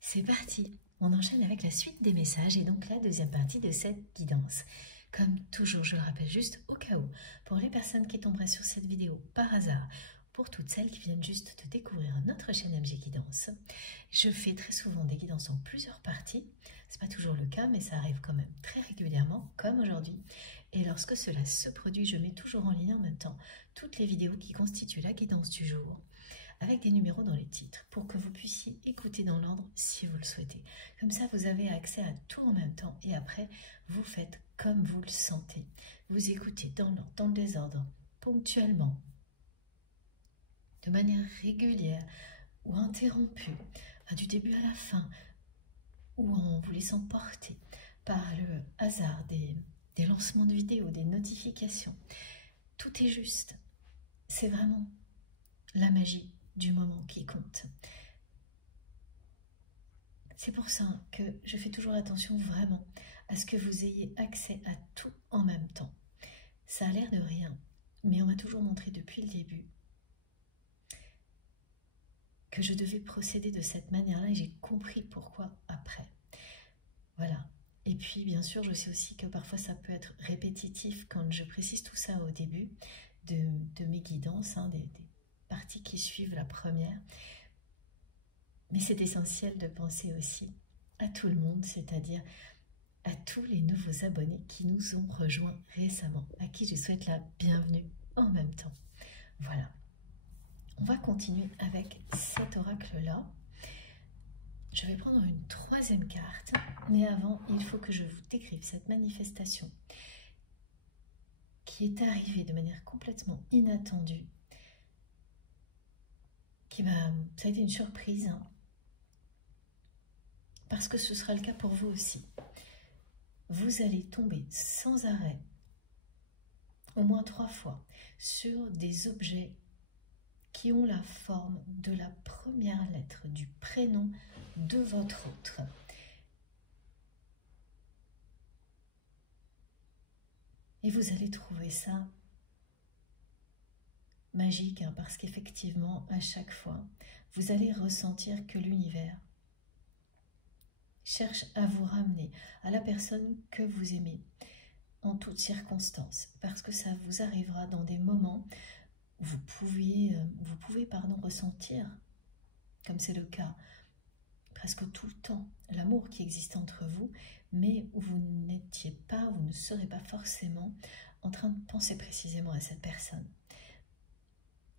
C'est parti, on enchaîne avec la suite des messages et donc la deuxième partie de cette guidance. Comme toujours, je le rappelle juste au cas où, pour les personnes qui tomberaient sur cette vidéo par hasard, pour toutes celles qui viennent juste de découvrir notre chaîne MG Guidance, je fais très souvent des guidances en plusieurs parties. C'est pas toujours le cas, mais ça arrive quand même très régulièrement, comme aujourd'hui. Et lorsque cela se produit, je mets toujours en ligne en même temps toutes les vidéos qui constituent la guidance du jour, avec des numéros dans les titres, pour que vous puissiez écouter dans l'ordre si vous le souhaitez. Comme ça, vous avez accès à tout en même temps et après, vous faites comme vous le sentez. Vous écoutez dans l'ordre, dans le désordre, ponctuellement, de manière régulière ou interrompue, du début à la fin, ou en vous laissant porter par le hasard des lancements de vidéos, des notifications. Tout est juste. C'est vraiment la magie du moment qui compte. C'est pour ça que je fais toujours attention vraiment à ce que vous ayez accès à tout en même temps. Ça a l'air de rien, mais on m'a toujours montré depuis le début que je devais procéder de cette manière-là et j'ai compris pourquoi après. Voilà. Et puis, bien sûr, je sais aussi que parfois ça peut être répétitif quand je précise tout ça au début de mes guidances, des parties qui suivent la première. Mais c'est essentiel de penser aussi à tout le monde, c'est-à-dire à tous les nouveaux abonnés qui nous ont rejoints récemment, à qui je souhaite la bienvenue en même temps. Voilà. On va continuer avec cet oracle-là. Je vais prendre une troisième carte, mais avant, il faut que je vous décrive cette manifestation qui est arrivée de manière complètement inattendue, ça a été une surprise, parce que ce sera le cas pour vous aussi. Vous allez tomber sans arrêt, au moins 3 fois, sur des objets qui ont la forme de la première lettre du prénom de votre autre. Et vous allez trouver ça magique, parce qu'effectivement, à chaque fois, vous allez ressentir que l'univers cherche à vous ramener à la personne que vous aimez en toutes circonstances, parce que ça vous arrivera dans des moments où vous pouvez ressentir, comme c'est le cas presque tout le temps, l'amour qui existe entre vous, mais où vous n'étiez pas, vous ne serez pas forcément en train de penser précisément à cette personne.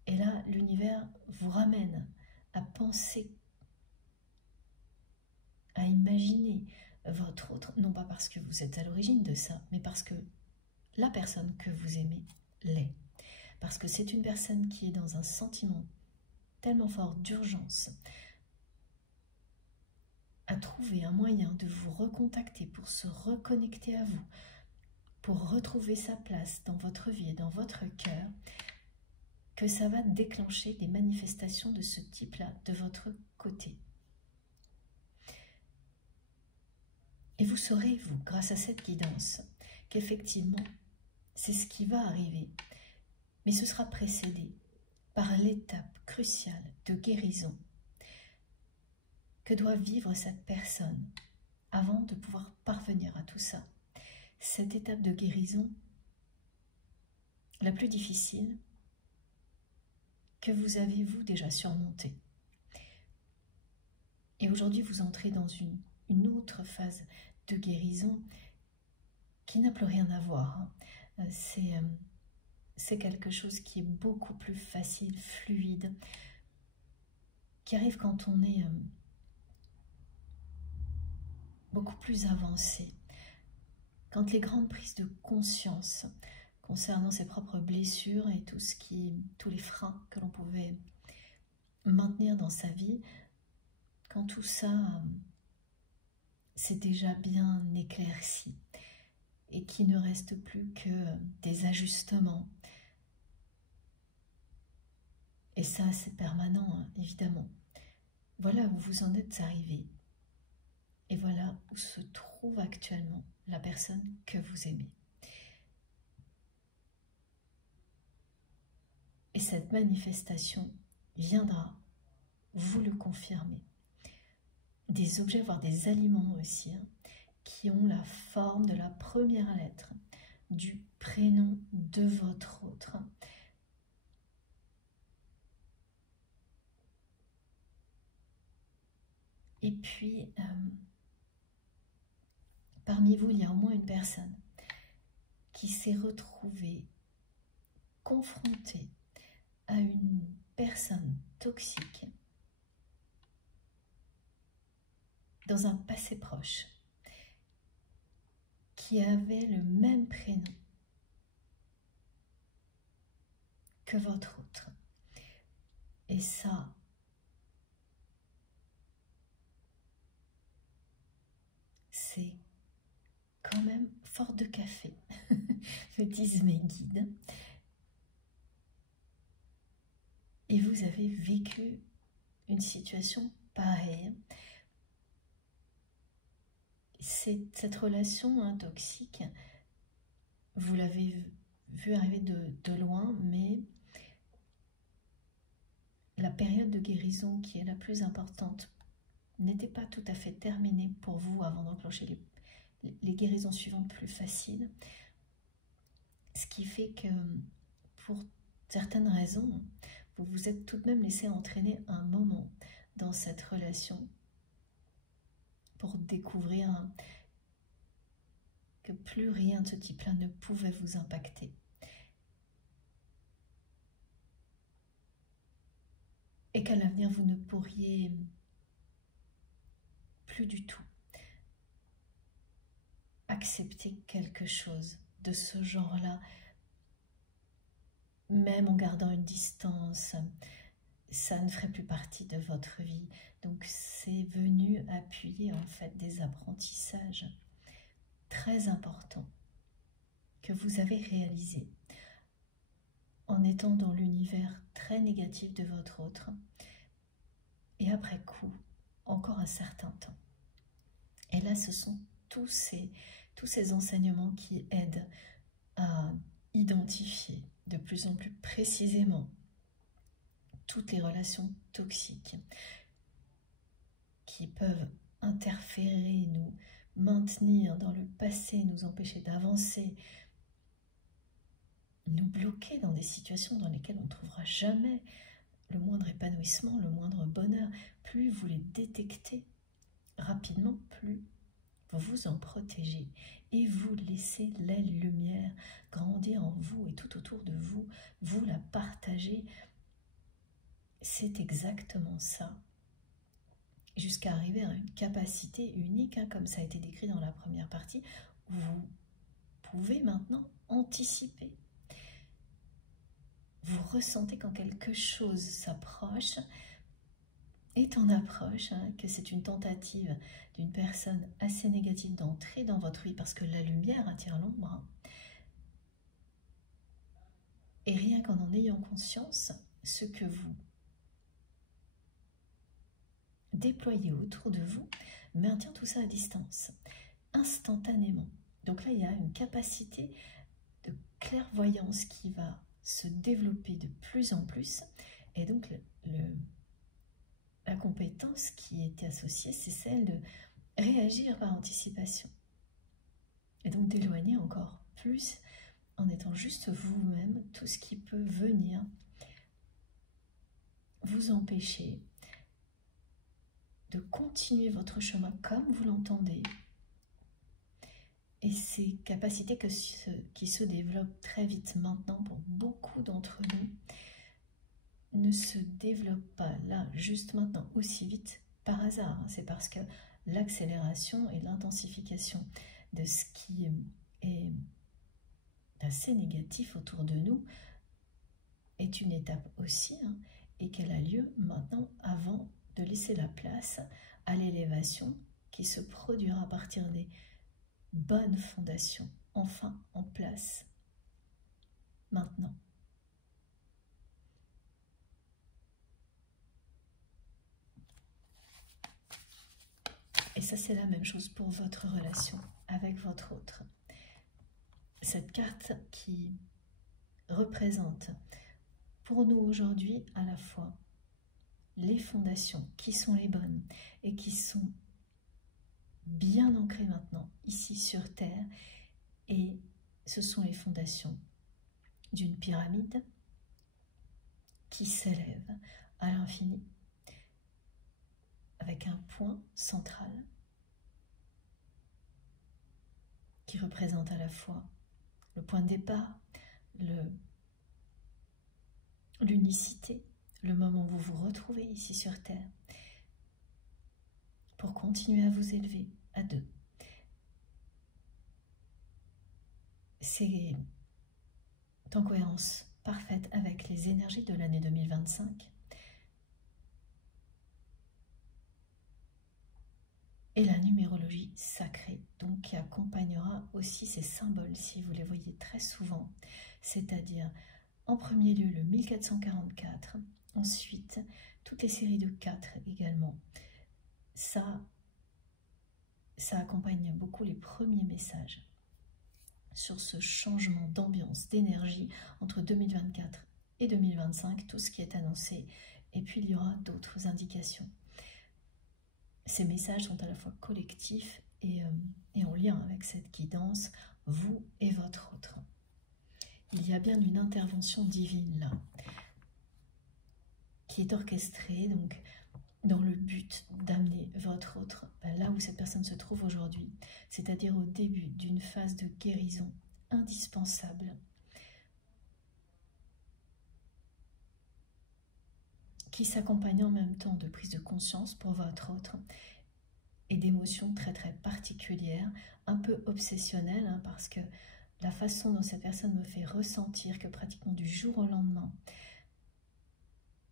Et là, l'univers vous ramène à penser, à imaginer votre autre, non pas parce que vous êtes à l'origine de ça, mais parce que la personne que vous aimez l'est. Parce que c'est une personne qui est dans un sentiment tellement fort d'urgence à trouver un moyen de vous recontacter pour se reconnecter à vous, pour retrouver sa place dans votre vie et dans votre cœur, que ça va déclencher des manifestations de ce type-là de votre côté. Et vous saurez, vous, grâce à cette guidance, qu'effectivement, c'est ce qui va arriver. Mais ce sera précédé par l'étape cruciale de guérison que doit vivre cette personne avant de pouvoir parvenir à tout ça. Cette étape de guérison, la plus difficile, que vous avez, vous, déjà surmontée. Et aujourd'hui, vous entrez dans une autre phase de guérison qui n'a plus rien à voir. C'est quelque chose qui est beaucoup plus facile, fluide, qui arrive quand on est beaucoup plus avancé, quand les grandes prises de conscience concernant ses propres blessures et tous les freins que l'on pouvait maintenir dans sa vie, quand tout ça c'est déjà bien éclairci et qu'il ne reste plus que des ajustements. Et ça, c'est permanent, évidemment. Voilà où vous en êtes arrivé. Et voilà où se trouve actuellement la personne que vous aimez. Et cette manifestation viendra vous le confirmer. des objets, voire des aliments aussi, hein, qui ont la forme de la première lettre du prénom de votre autre. Et puis, parmi vous, il y a au moins une personne qui s'est retrouvée confrontée à une personne toxique dans un passé proche, qui avait le même prénom que votre autre. Et ça, c'est quand même fort de café, me disent mes guides. Et vous avez vécu une situation pareille. Cette relation toxique, vous l'avez vu arriver de loin, mais la période de guérison qui est la plus importante n'était pas tout à fait terminée pour vous avant d'enclencher les guérisons suivantes plus faciles. Ce qui fait que, pour certaines raisons, vous vous êtes tout de même laissé entraîner un moment dans cette relation pour découvrir que plus rien de ce type-là ne pouvait vous impacter. Et qu'à l'avenir, vous ne pourriez plus du tout accepter quelque chose de ce genre-là, même en gardant une distance, ça ne ferait plus partie de votre vie. Donc c'est venu appuyer en fait des apprentissages très importants que vous avez réalisés en étant dans l'univers très négatif de votre autre, et après coup, encore un certain temps. Et là, ce sont tous ces enseignements qui aident à identifier de plus en plus précisément toutes les relations toxiques qui peuvent interférer, nous maintenir dans le passé, nous empêcher d'avancer, nous bloquer dans des situations dans lesquelles on ne trouvera jamais le moindre épanouissement, le moindre bonheur. Plus vous les détectez rapidement, plus vous vous en protégez et vous laissez la lumière grandir en vous et tout autour de vous, vous la partagez. C'est exactement ça, jusqu'à arriver à une capacité unique, comme ça a été décrit dans la première partie, où vous pouvez maintenant anticiper. Vous ressentez quand quelque chose s'approche, est en approche, que c'est une tentative d'une personne assez négative d'entrer dans votre vie, parce que la lumière attire l'ombre. Et rien qu'en en ayant conscience, ce que vous déployez autour de vous maintient tout ça à distance, instantanément. Donc là, il y a une capacité de clairvoyance qui va se développer de plus en plus, et donc la compétence qui était associée, c'est celle de réagir par anticipation, et donc d'éloigner encore plus en étant juste vous-même tout ce qui peut venir vous empêcher de continuer votre chemin comme vous l'entendez. Et ces capacités qui se développent très vite maintenant pour beaucoup d'entre nous ne se développent pas là, juste maintenant, aussi vite par hasard. C'est parce que l'accélération et l'intensification de ce qui est assez négatif autour de nous est une étape aussi, et qu'elle a lieu maintenant avant de laisser la place à l'élévation qui se produira à partir des bonnes fondations, enfin en place, maintenant. Et ça, c'est la même chose pour votre relation avec votre autre. Cette carte qui représente pour nous aujourd'hui à la fois les fondations qui sont les bonnes et qui sont bien ancré maintenant, ici sur Terre, et ce sont les fondations d'une pyramide qui s'élève à l'infini, avec un point central qui représente à la fois le point de départ, l'unicité, le moment où vous vous retrouvez ici sur Terre, pour continuer à vous élever à deux. C'est en cohérence parfaite avec les énergies de l'année 2025 et la numérologie sacrée, donc qui accompagnera aussi ces symboles, si vous les voyez très souvent, c'est-à-dire en premier lieu le 1444, ensuite toutes les séries de 4 également. Ça accompagne beaucoup les premiers messages sur ce changement d'ambiance, d'énergie entre 2024 et 2025, tout ce qui est annoncé, et puis il y aura d'autres indications. Ces messages sont à la fois collectifs et en lien avec cette guidance, vous et votre autre. Il y a bien une intervention divine là, qui est orchestrée, donc dans le but d'amener votre autre là où cette personne se trouve aujourd'hui, c'est-à-dire au début d'une phase de guérison indispensable, qui s'accompagne en même temps de prise de conscience pour votre autre et d'émotions très très particulières, un peu obsessionnelles, hein, parce que la façon dont cette personne me fait ressentir que pratiquement du jour au lendemain,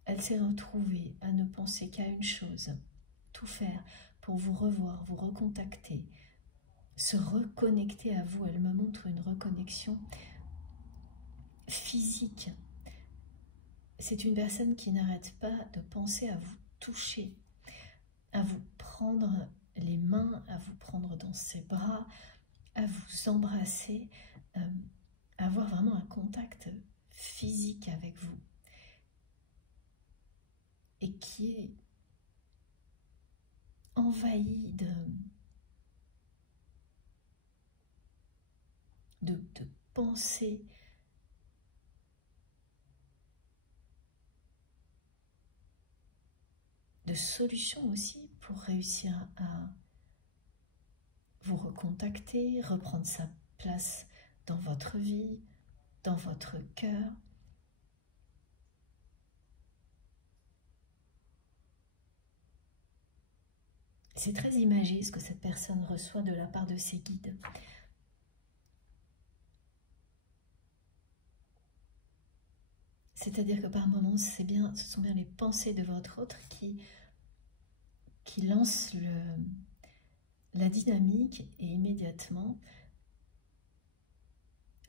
elle s'est retrouvée à ne penser qu'à une chose, tout faire pour vous revoir, vous recontacter, se reconnecter à vous. Elle me montre une reconnexion physique. C'est une personne qui n'arrête pas de penser à vous toucher, à vous prendre les mains, à vous prendre dans ses bras, à vous embrasser, à avoir vraiment un contact physique avec vous. Et qui est envahi de pensées de solutions aussi pour réussir à vous recontacter, reprendre sa place dans votre vie, dans votre cœur. C'est très imagé ce que cette personne reçoit de la part de ses guides. C'est-à-dire que par moments, ce sont bien les pensées de votre autre qui lancent la dynamique, et immédiatement,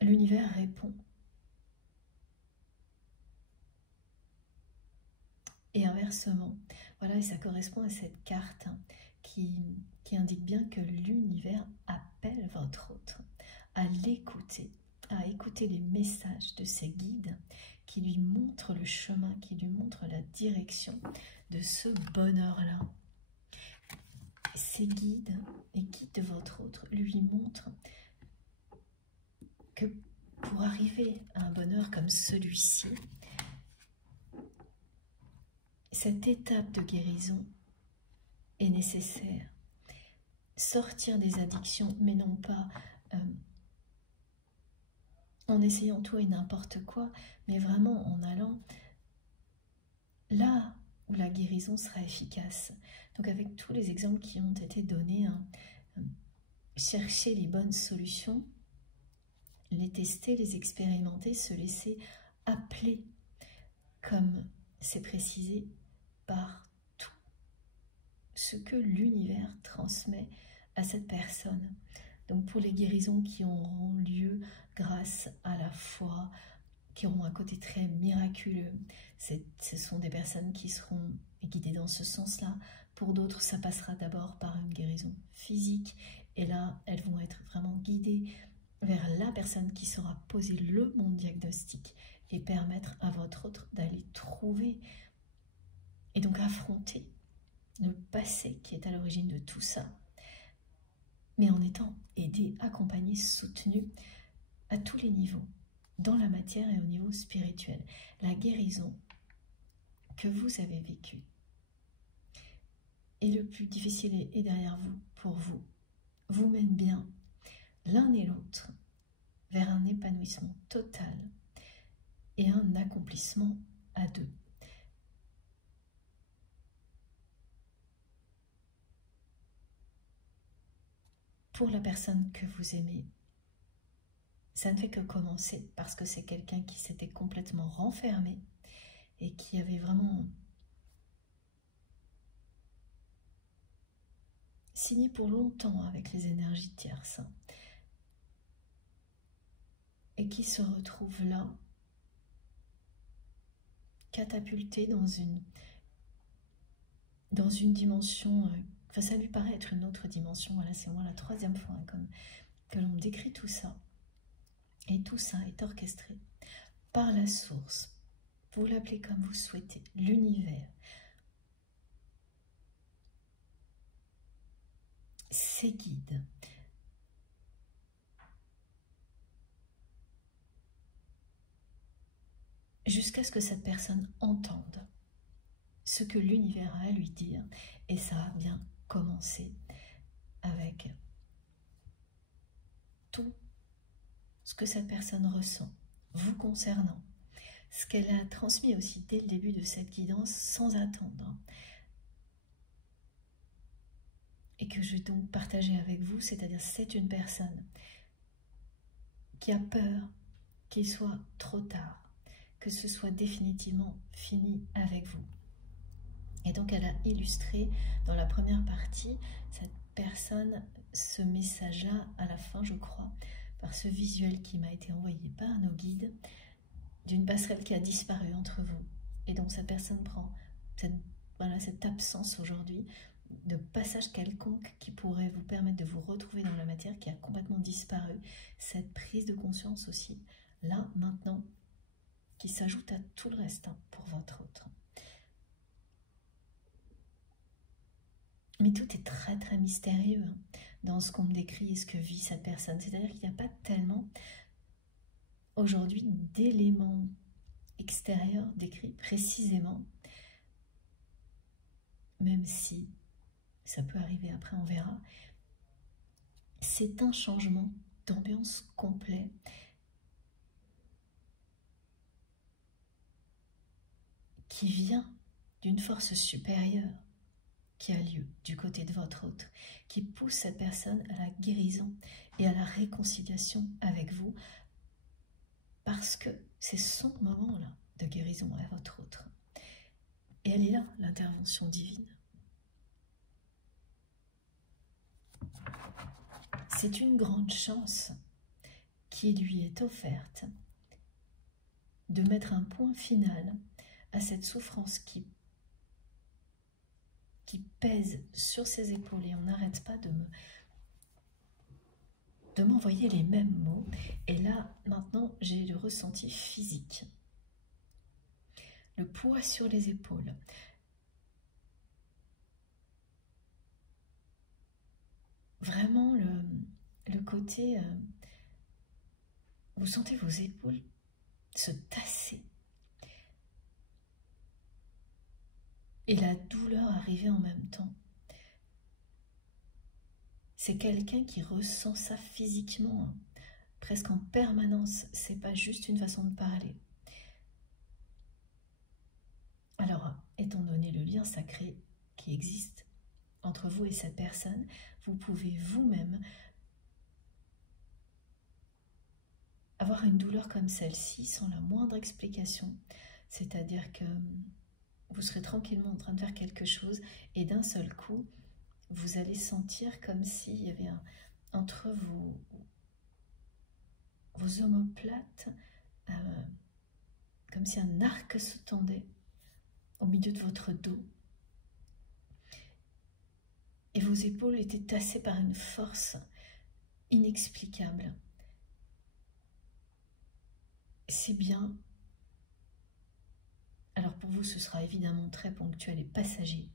l'univers répond. Et inversement, voilà, et ça correspond à cette carte qui indique bien que l'univers appelle votre autre à l'écouter, à écouter les messages de ses guides qui lui montrent le chemin, qui lui montrent la direction de ce bonheur-là. Ces guides, les guides de votre autre, lui montrent que pour arriver à un bonheur comme celui-ci, cette étape de guérison est nécessaire. Sortir des addictions, mais non pas en essayant tout et n'importe quoi, mais vraiment en allant là où la guérison sera efficace. Donc avec tous les exemples qui ont été donnés, hein, chercher les bonnes solutions, les tester, les expérimenter, se laisser appeler, comme c'est précisé, par tout ce que l'univers transmet à cette personne. Donc pour les guérisons qui auront lieu grâce à la foi, qui auront un côté très miraculeux, ce sont des personnes qui seront guidées dans ce sens-là. Pour d'autres, ça passera d'abord par une guérison physique, et là, elles vont être vraiment guidées vers la personne qui saura poser le bon diagnostic et permettre à votre autre d'aller trouver et donc affronter le passé qui est à l'origine de tout ça, mais en étant aidé, accompagné, soutenu à tous les niveaux, dans la matière et au niveau spirituel. La guérison que vous avez vécue et le plus difficile est derrière vous, pour vous, vous mène bien l'un et l'autre vers un épanouissement total et un accomplissement à deux. Pour la personne que vous aimez, ça ne fait que commencer parce que c'est quelqu'un qui s'était complètement renfermé et qui avait vraiment signé pour longtemps avec les énergies tierces et qui se retrouve là, catapulté dans une dimension, enfin ça lui paraît être une autre dimension, voilà, c'est moi la troisième fois comme que l'on décrit tout ça. Et tout ça est orchestré par la source, vous l'appelez comme vous souhaitez, l'univers, ses guides, jusqu'à ce que cette personne entende ce que l'univers a à lui dire, et ça a bien commencé avec tout ce que cette personne ressent, vous concernant, ce qu'elle a transmis aussi dès le début de cette guidance sans attendre, et que je vais donc partager avec vous, c'est-à-dire c'est une personne qui a peur qu'il soit trop tard, que ce soit définitivement fini avec vous. Et donc elle a illustré dans la première partie, cette personne, ce message-là à la fin, je crois, par ce visuel qui m'a été envoyé par nos guides, d'une passerelle qui a disparu entre vous. Et donc cette personne prend cette absence aujourd'hui de passage quelconque qui pourrait vous permettre de vous retrouver dans la matière qui a complètement disparu. Cette prise de conscience aussi, là, maintenant, qui s'ajoute à tout le reste pour votre autre. Mais tout est très très mystérieux dans ce qu'on me décrit et ce que vit cette personne. C'est-à-dire qu'il n'y a pas tellement aujourd'hui d'éléments extérieurs décrits précisément, même si ça peut arriver après, on verra. C'est un changement d'ambiance complet qui vient d'une force supérieure qui a lieu du côté de votre autre, qui pousse cette personne à la guérison et à la réconciliation avec vous, parce que c'est son moment-là de guérison à votre autre. Et elle est là, l'intervention divine. C'est une grande chance qui lui est offerte de mettre un point final à cette souffrance qui pèse sur ses épaules, et on n'arrête pas de m'envoyer les mêmes mots. Et là, maintenant, j'ai le ressenti physique. Le poids sur les épaules. Vraiment le côté... vous sentez vos épaules se tasser. Et la douleur arriver en même temps. C'est quelqu'un qui ressent ça physiquement, presque en permanence. C'est pas juste une façon de parler. Alors, étant donné le lien sacré qui existe entre vous et cette personne, vous pouvez vous-même avoir une douleur comme celle-ci sans la moindre explication. C'est-à-dire que vous serez tranquillement en train de faire quelque chose et d'un seul coup, vous allez sentir comme s'il y avait entre vos omoplates, comme si un arc se tendait au milieu de votre dos. Et vos épaules étaient tassées par une force inexplicable. C'est bien. Alors pour vous, ce sera évidemment très ponctuel et passager.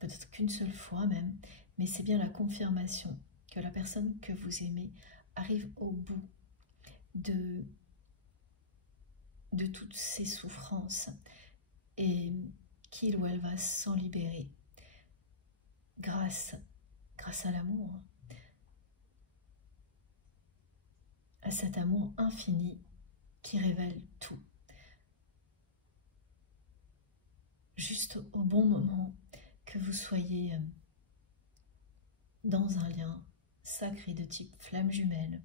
Peut-être qu'une seule fois même, mais c'est bien la confirmation que la personne que vous aimez arrive au bout de toutes ces souffrances et qu'il ou elle va s'en libérer grâce à l'amour, à cet amour infini qui révèle tout. Juste au bon moment, que vous soyez dans un lien sacré de type flamme jumelle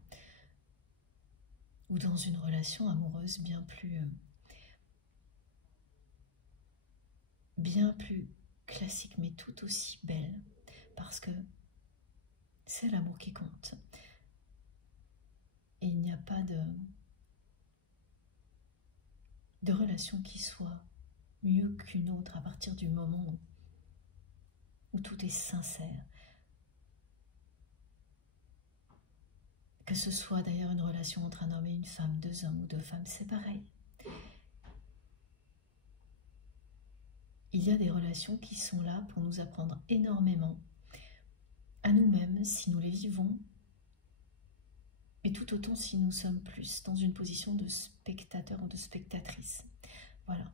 ou dans une relation amoureuse bien plus classique, mais tout aussi belle, parce que c'est l'amour qui compte. Et il n'y a pas de relation qui soit mieux qu'une autre à partir du moment où tout est sincère. Que ce soit d'ailleurs une relation entre un homme et une femme, deux hommes ou deux femmes, c'est pareil. Il y a des relations qui sont là pour nous apprendre énormément à nous-mêmes si nous les vivons, et tout autant si nous sommes plus dans une position de spectateur ou de spectatrice. Voilà.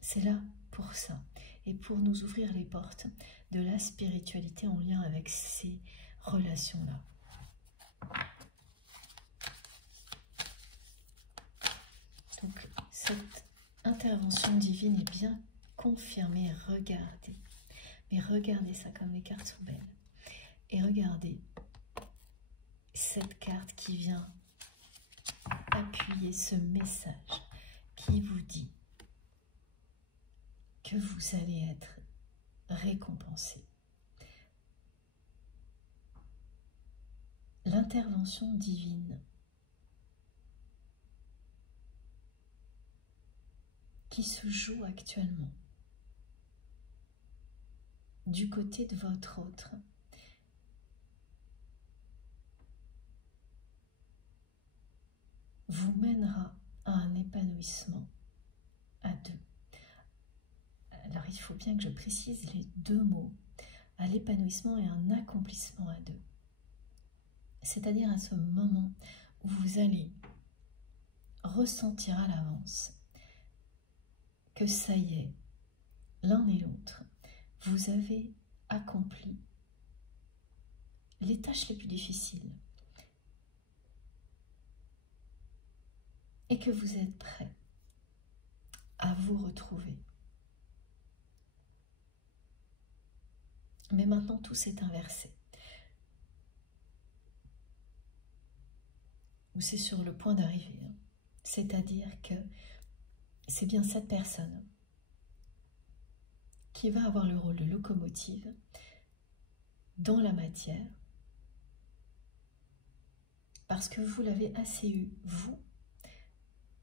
C'est là pour ça, et pour nous ouvrir les portes de la spiritualité en lien avec ces relations-là. Donc, cette intervention divine est bien confirmée. Regardez. Mais regardez ça comme les cartes sont belles. Et regardez cette carte qui vient appuyer ce message qui vous dit que vous allez être récompensé. L'intervention divine qui se joue actuellement du côté de votre autre vous mènera à un épanouissement à deux. Alors il faut bien que je précise les deux mots, à l'épanouissement et un accomplissement à deux. C'est-à-dire à ce moment où vous allez ressentir à l'avance que ça y est, l'un et l'autre, vous avez accompli les tâches les plus difficiles et que vous êtes prêt à vous retrouver. Mais maintenant, tout s'est inversé. Ou c'est sur le point d'arriver. C'est-à-dire que c'est bien cette personne qui va avoir le rôle de locomotive dans la matière, parce que vous l'avez assez eu, vous,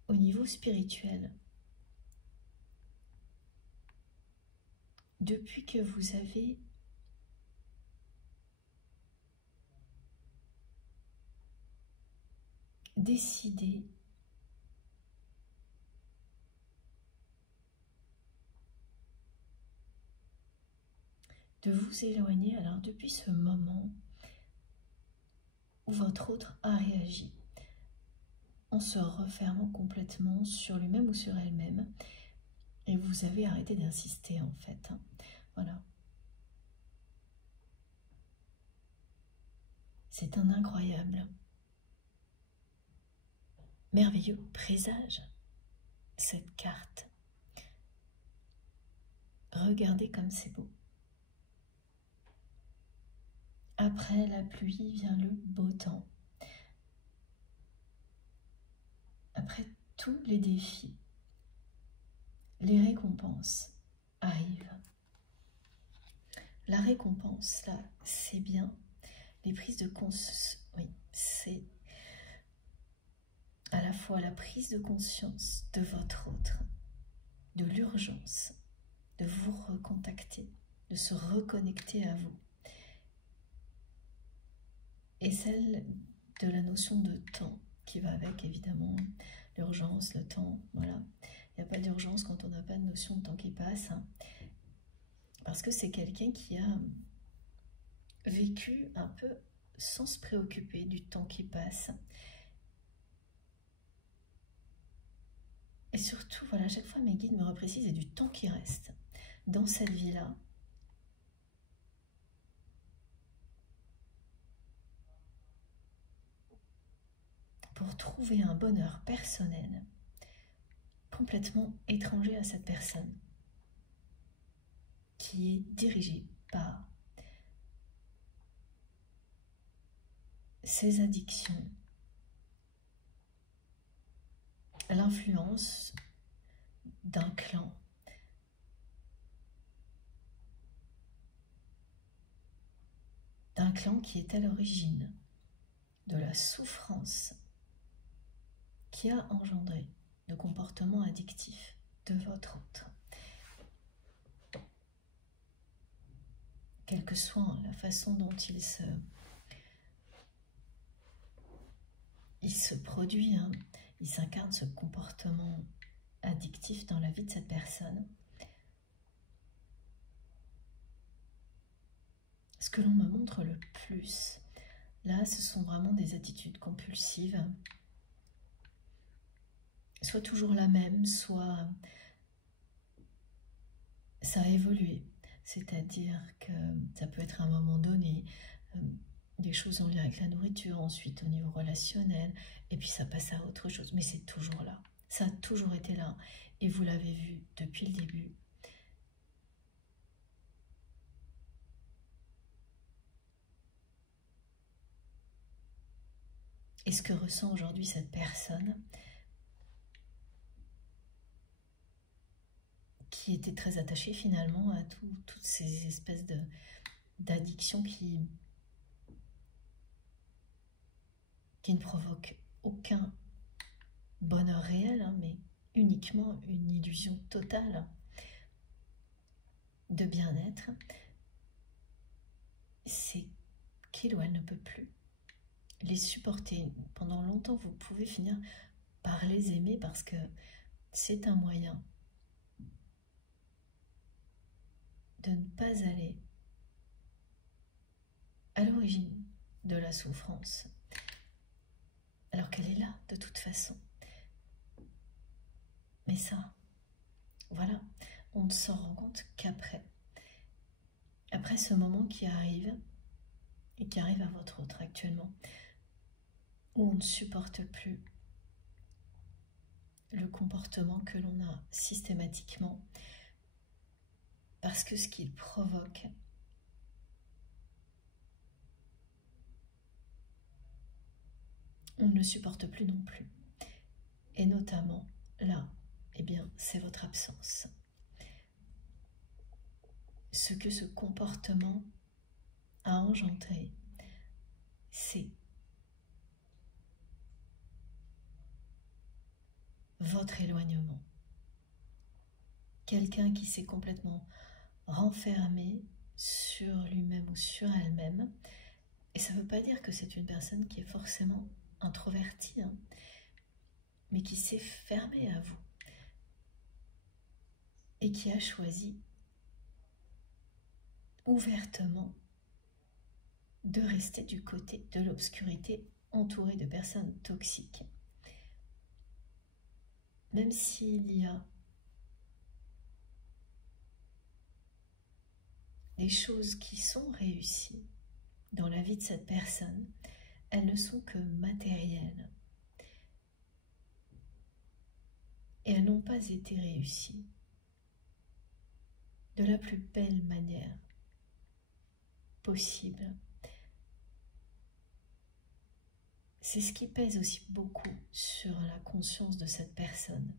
au niveau spirituel, depuis que vous avez décidé de vous éloigner. Alors depuis ce moment où votre autre a réagi en se refermant complètement sur lui-même ou sur elle-même, et vous avez arrêté d'insister en fait. Voilà. C'est un incroyable, merveilleux présage, cette carte. Regardez comme c'est beau. Après la pluie vient le beau temps. Après tous les défis, les récompenses arrivent. La récompense, là, c'est bien les prises de conscience. Oui, c'est à la fois la prise de conscience de votre autre, de l'urgence de vous recontacter, de se reconnecter à vous, et celle de la notion de temps qui va avec, évidemment, l'urgence, le temps, voilà. Il n'y a pas d'urgence quand on n'a pas de notion de temps qui passe, hein, parce que c'est quelqu'un qui a vécu un peu sans se préoccuper du temps qui passe. Et surtout, voilà, à chaque fois mes guides me reprécisent, il y a du temps qui reste dans cette vie-là. Pour trouver un bonheur personnel complètement étranger à cette personne, qui est dirigée par ses addictions, l'influence d'un clan, qui est à l'origine de la souffrance qui a engendré le comportement addictif de votre autre. Quelle que soit la façon dont il se produit, hein, il s'incarne ce comportement addictif dans la vie de cette personne. Ce que l'on me montre le plus, là, ce sont vraiment des attitudes compulsives, soit toujours la même, soit ça a évolué. C'est-à-dire que ça peut être à un moment donné des choses en lien avec la nourriture, ensuite au niveau relationnel, et puis ça passe à autre chose. Mais c'est toujours là. Ça a toujours été là. Et vous l'avez vu depuis le début. Et ce que ressent aujourd'hui cette personne, qui était très attachée finalement à toutes ces espèces d'addictions qui ne provoquent aucun bonheur réel, hein, mais uniquement une illusion totale de bien-être, c'est qu'il ou elle ne peut plus les supporter. Pendant longtemps, vous pouvez finir par les aimer parce que c'est un moyen de ne pas aller à l'origine de la souffrance, alors qu'elle est là de toute façon. Mais ça, voilà, on ne s'en rend compte qu'après. Après ce moment qui arrive, et qui arrive à votre autre actuellement, où on ne supporte plus le comportement que l'on a systématiquement, parce que ce qu'il provoque on ne le supporte plus non plus. Et notamment, là, eh bien, c'est votre absence. Ce que ce comportement a engendré, c'est votre éloignement. Quelqu'un qui s'est complètement renfermé sur lui-même ou sur elle-même. Et ça ne veut pas dire que c'est une personne qui est forcément introvertie, hein, mais qui s'est fermée à vous et qui a choisi ouvertement de rester du côté de l'obscurité, entouré de personnes toxiques. Même s'il y a des choses qui sont réussies dans la vie de cette personne, elles ne sont que matérielles. Et elles n'ont pas été réussies de la plus belle manière possible. C'est ce qui pèse aussi beaucoup sur la conscience de cette personne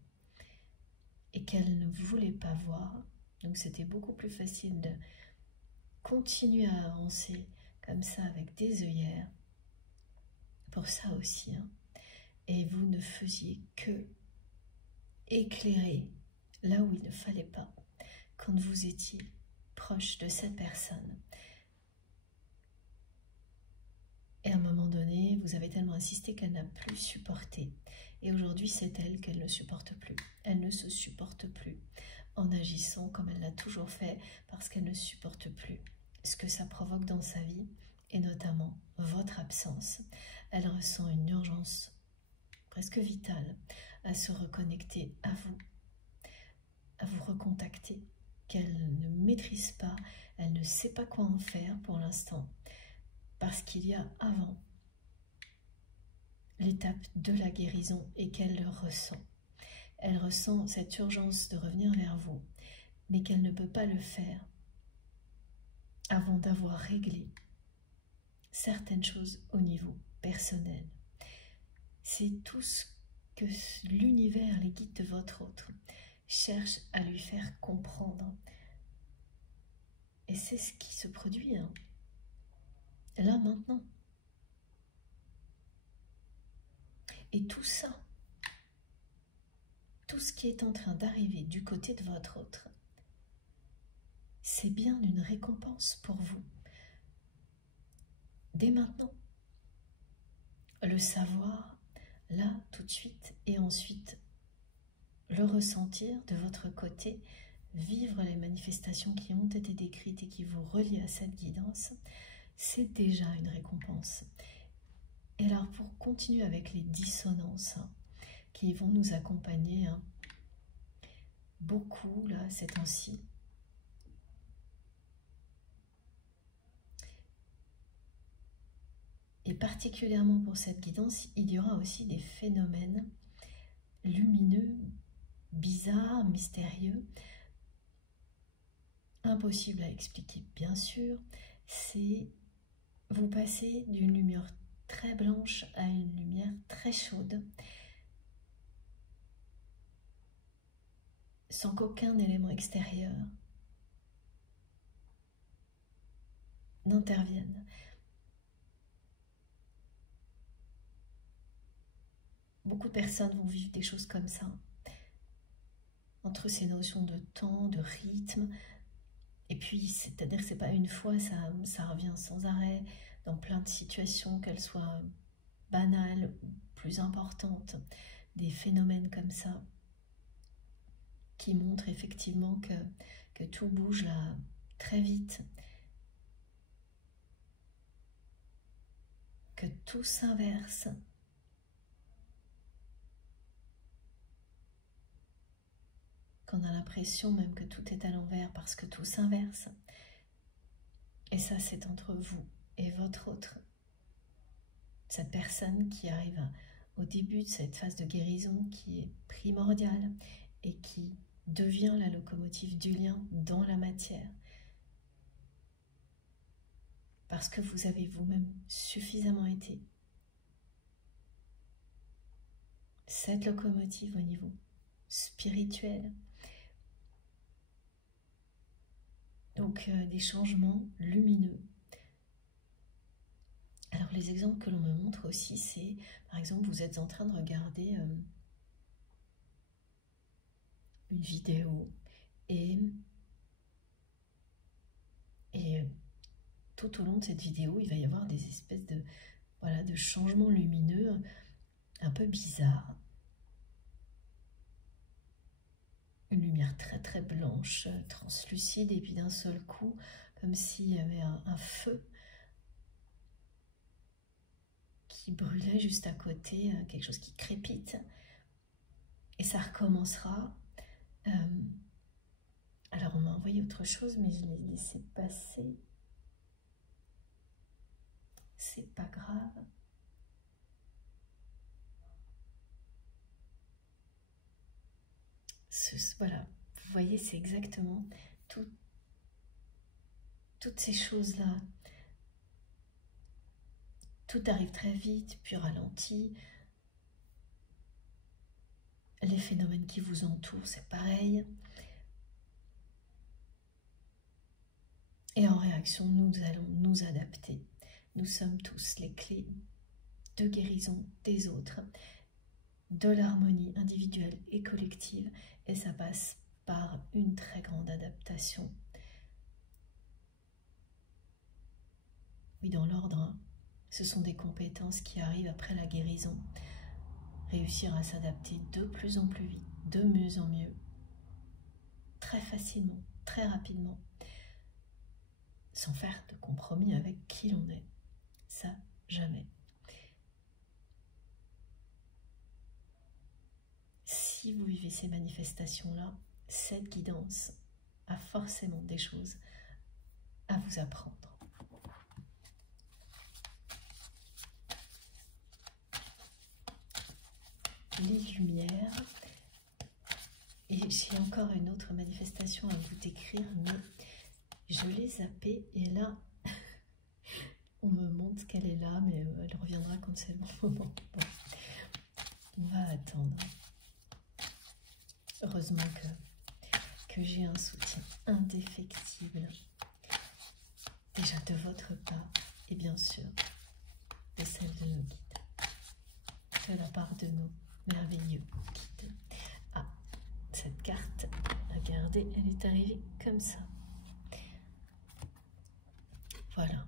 et qu'elle ne voulait pas voir. Donc c'était beaucoup plus facile de continuer à avancer comme ça avec des œillères, pour ça aussi, hein. Et vous ne faisiez que éclairer là où il ne fallait pas, quand vous étiez proche de cette personne. Et à un moment donné, vous avez tellement insisté qu'elle n'a plus supporté. Et aujourd'hui, c'est elle qu'elle ne supporte plus. Elle ne se supporte plus en agissant comme elle l'a toujours fait, parce qu'elle ne supporte plus ce que ça provoque dans sa vie, et notamment votre absence. Elle ressent une urgence presque vitale à se reconnecter à vous recontacter, qu'elle ne maîtrise pas, elle ne sait pas quoi en faire pour l'instant, parce qu'il y a avant l'étape de la guérison et qu'elle le ressent. Elle ressent cette urgence de revenir vers vous, mais qu'elle ne peut pas le faire avant d'avoir réglé certaines choses au niveau personnel. C'est tout ce que l'univers, les guides de votre autre, cherche à lui faire comprendre. Et c'est ce qui se produit, hein, là, maintenant. Et tout ça, tout ce qui est en train d'arriver du côté de votre autre, c'est bien une récompense pour vous. Dès maintenant, le savoir, là, tout de suite, et ensuite le ressentir de votre côté, vivre les manifestations qui ont été décrites et qui vous relient à cette guidance, c'est déjà une récompense. Et alors, pour continuer avec les dissonances qui vont nous accompagner beaucoup, là, ces temps-ci, et particulièrement pour cette guidance, il y aura aussi des phénomènes lumineux, bizarres, mystérieux, impossibles à expliquer, bien sûr. C'est vous passez d'une lumière très blanche à une lumière très chaude, sans qu'aucun élément extérieur n'intervienne. Beaucoup de personnes vont vivre des choses comme ça, entre ces notions de temps, de rythme, et puis c'est-à-dire que c'est pas une fois, ça revient sans arrêt dans plein de situations, qu'elles soient banales ou plus importantes, des phénomènes comme ça qui montrent effectivement que tout bouge là très vite, que tout s'inverse. Qu'on a l'impression même que tout est à l'envers parce que tout s'inverse. Et ça, c'est entre vous et votre autre. Cette personne qui arrive au début de cette phase de guérison qui est primordiale et qui devient la locomotive du lien dans la matière. Parce que vous avez vous-même suffisamment été cette locomotive au niveau spirituel. Donc des changements lumineux. Alors les exemples que l'on me montre aussi, c'est par exemple vous êtes en train de regarder une vidéo et tout au long de cette vidéo, il va y avoir des espèces de changements lumineux un peu bizarres. Une lumière très très blanche, translucide, et puis d'un seul coup, comme s'il y avait un feu qui brûlait juste à côté, quelque chose qui crépite. Et ça recommencera. Alors on m'a envoyé autre chose, mais je l'ai laissé passer. C'est pas grave. Voilà, vous voyez, c'est exactement toutes ces choses-là. Tout arrive très vite, puis ralentit. Les phénomènes qui vous entourent, c'est pareil. Et en réaction, nous allons nous adapter. Nous sommes tous les clés de guérison des autres, de l'harmonie individuelle et collective, et ça passe par une très grande adaptation. Oui, dans l'ordre, hein, ce sont des compétences qui arrivent après la guérison. Réussir à s'adapter de plus en plus vite, de mieux en mieux, très facilement, très rapidement. sans faire de compromis avec qui l'on est. Ça, jamais. Si vous vivez ces manifestations-là, cette guidance a forcément des choses à vous apprendre. Les lumières. Et j'ai encore une autre manifestation à vous décrire, mais je l'ai zappée et là, on me montre qu'elle est là, mais elle reviendra quand c'est le bon moment. Bon. On va attendre. Heureusement que j'ai un soutien indéfectible, déjà de votre part et bien sûr de celle de nos guides, de la part de nos merveilleux guides. Ah, cette carte, regardez, elle est arrivée comme ça. Voilà.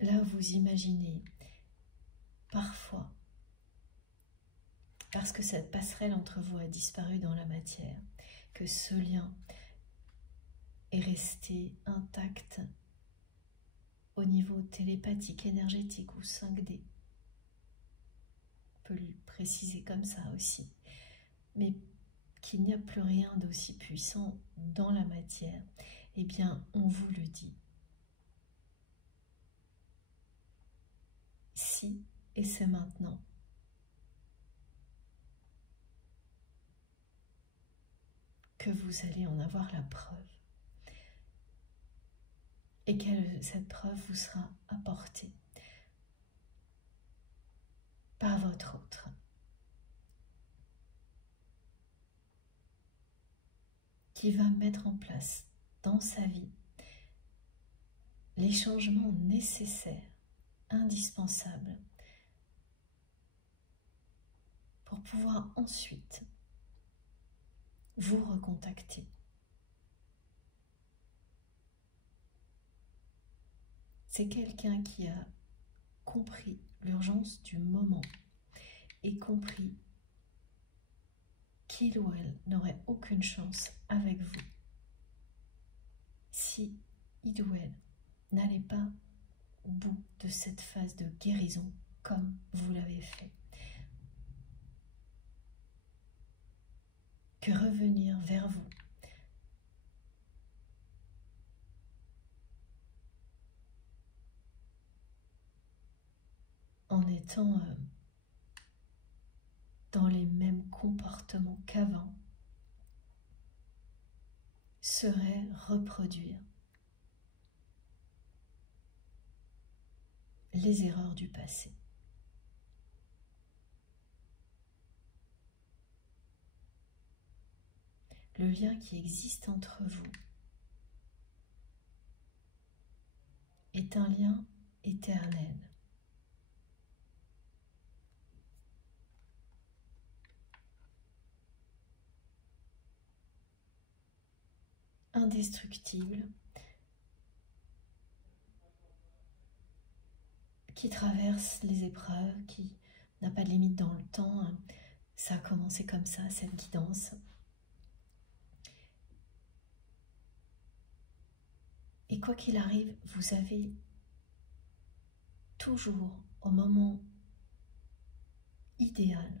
Là, vous imaginez parfois, parce que cette passerelle entre vous a disparu dans la matière, que ce lien est resté intact au niveau télépathique, énergétique ou 5D. On peut le préciser comme ça aussi. Mais qu'il n'y a plus rien d'aussi puissant dans la matière, eh bien, on vous le dit. Si, et c'est maintenant. Que vous allez en avoir la preuve. Et que cette preuve vous sera apportée par votre autre. Qui va mettre en place dans sa vie les changements nécessaires, indispensables, pour pouvoir ensuite vous recontacter. C'est quelqu'un qui a compris l'urgence du moment et compris qu'il ou elle n'aurait aucune chance avec vous si il ou elle n'allait pas au bout de cette phase de guérison comme vous l'avez fait. Que revenir vers vous en étant dans les mêmes comportements qu'avant serait reproduire les erreurs du passé. Le lien qui existe entre vous est un lien éternel. Indestructible, qui traverse les épreuves, qui n'a pas de limite dans le temps. Ça a commencé comme ça, cette guidance. Et quoi qu'il arrive, vous avez toujours, au moment idéal,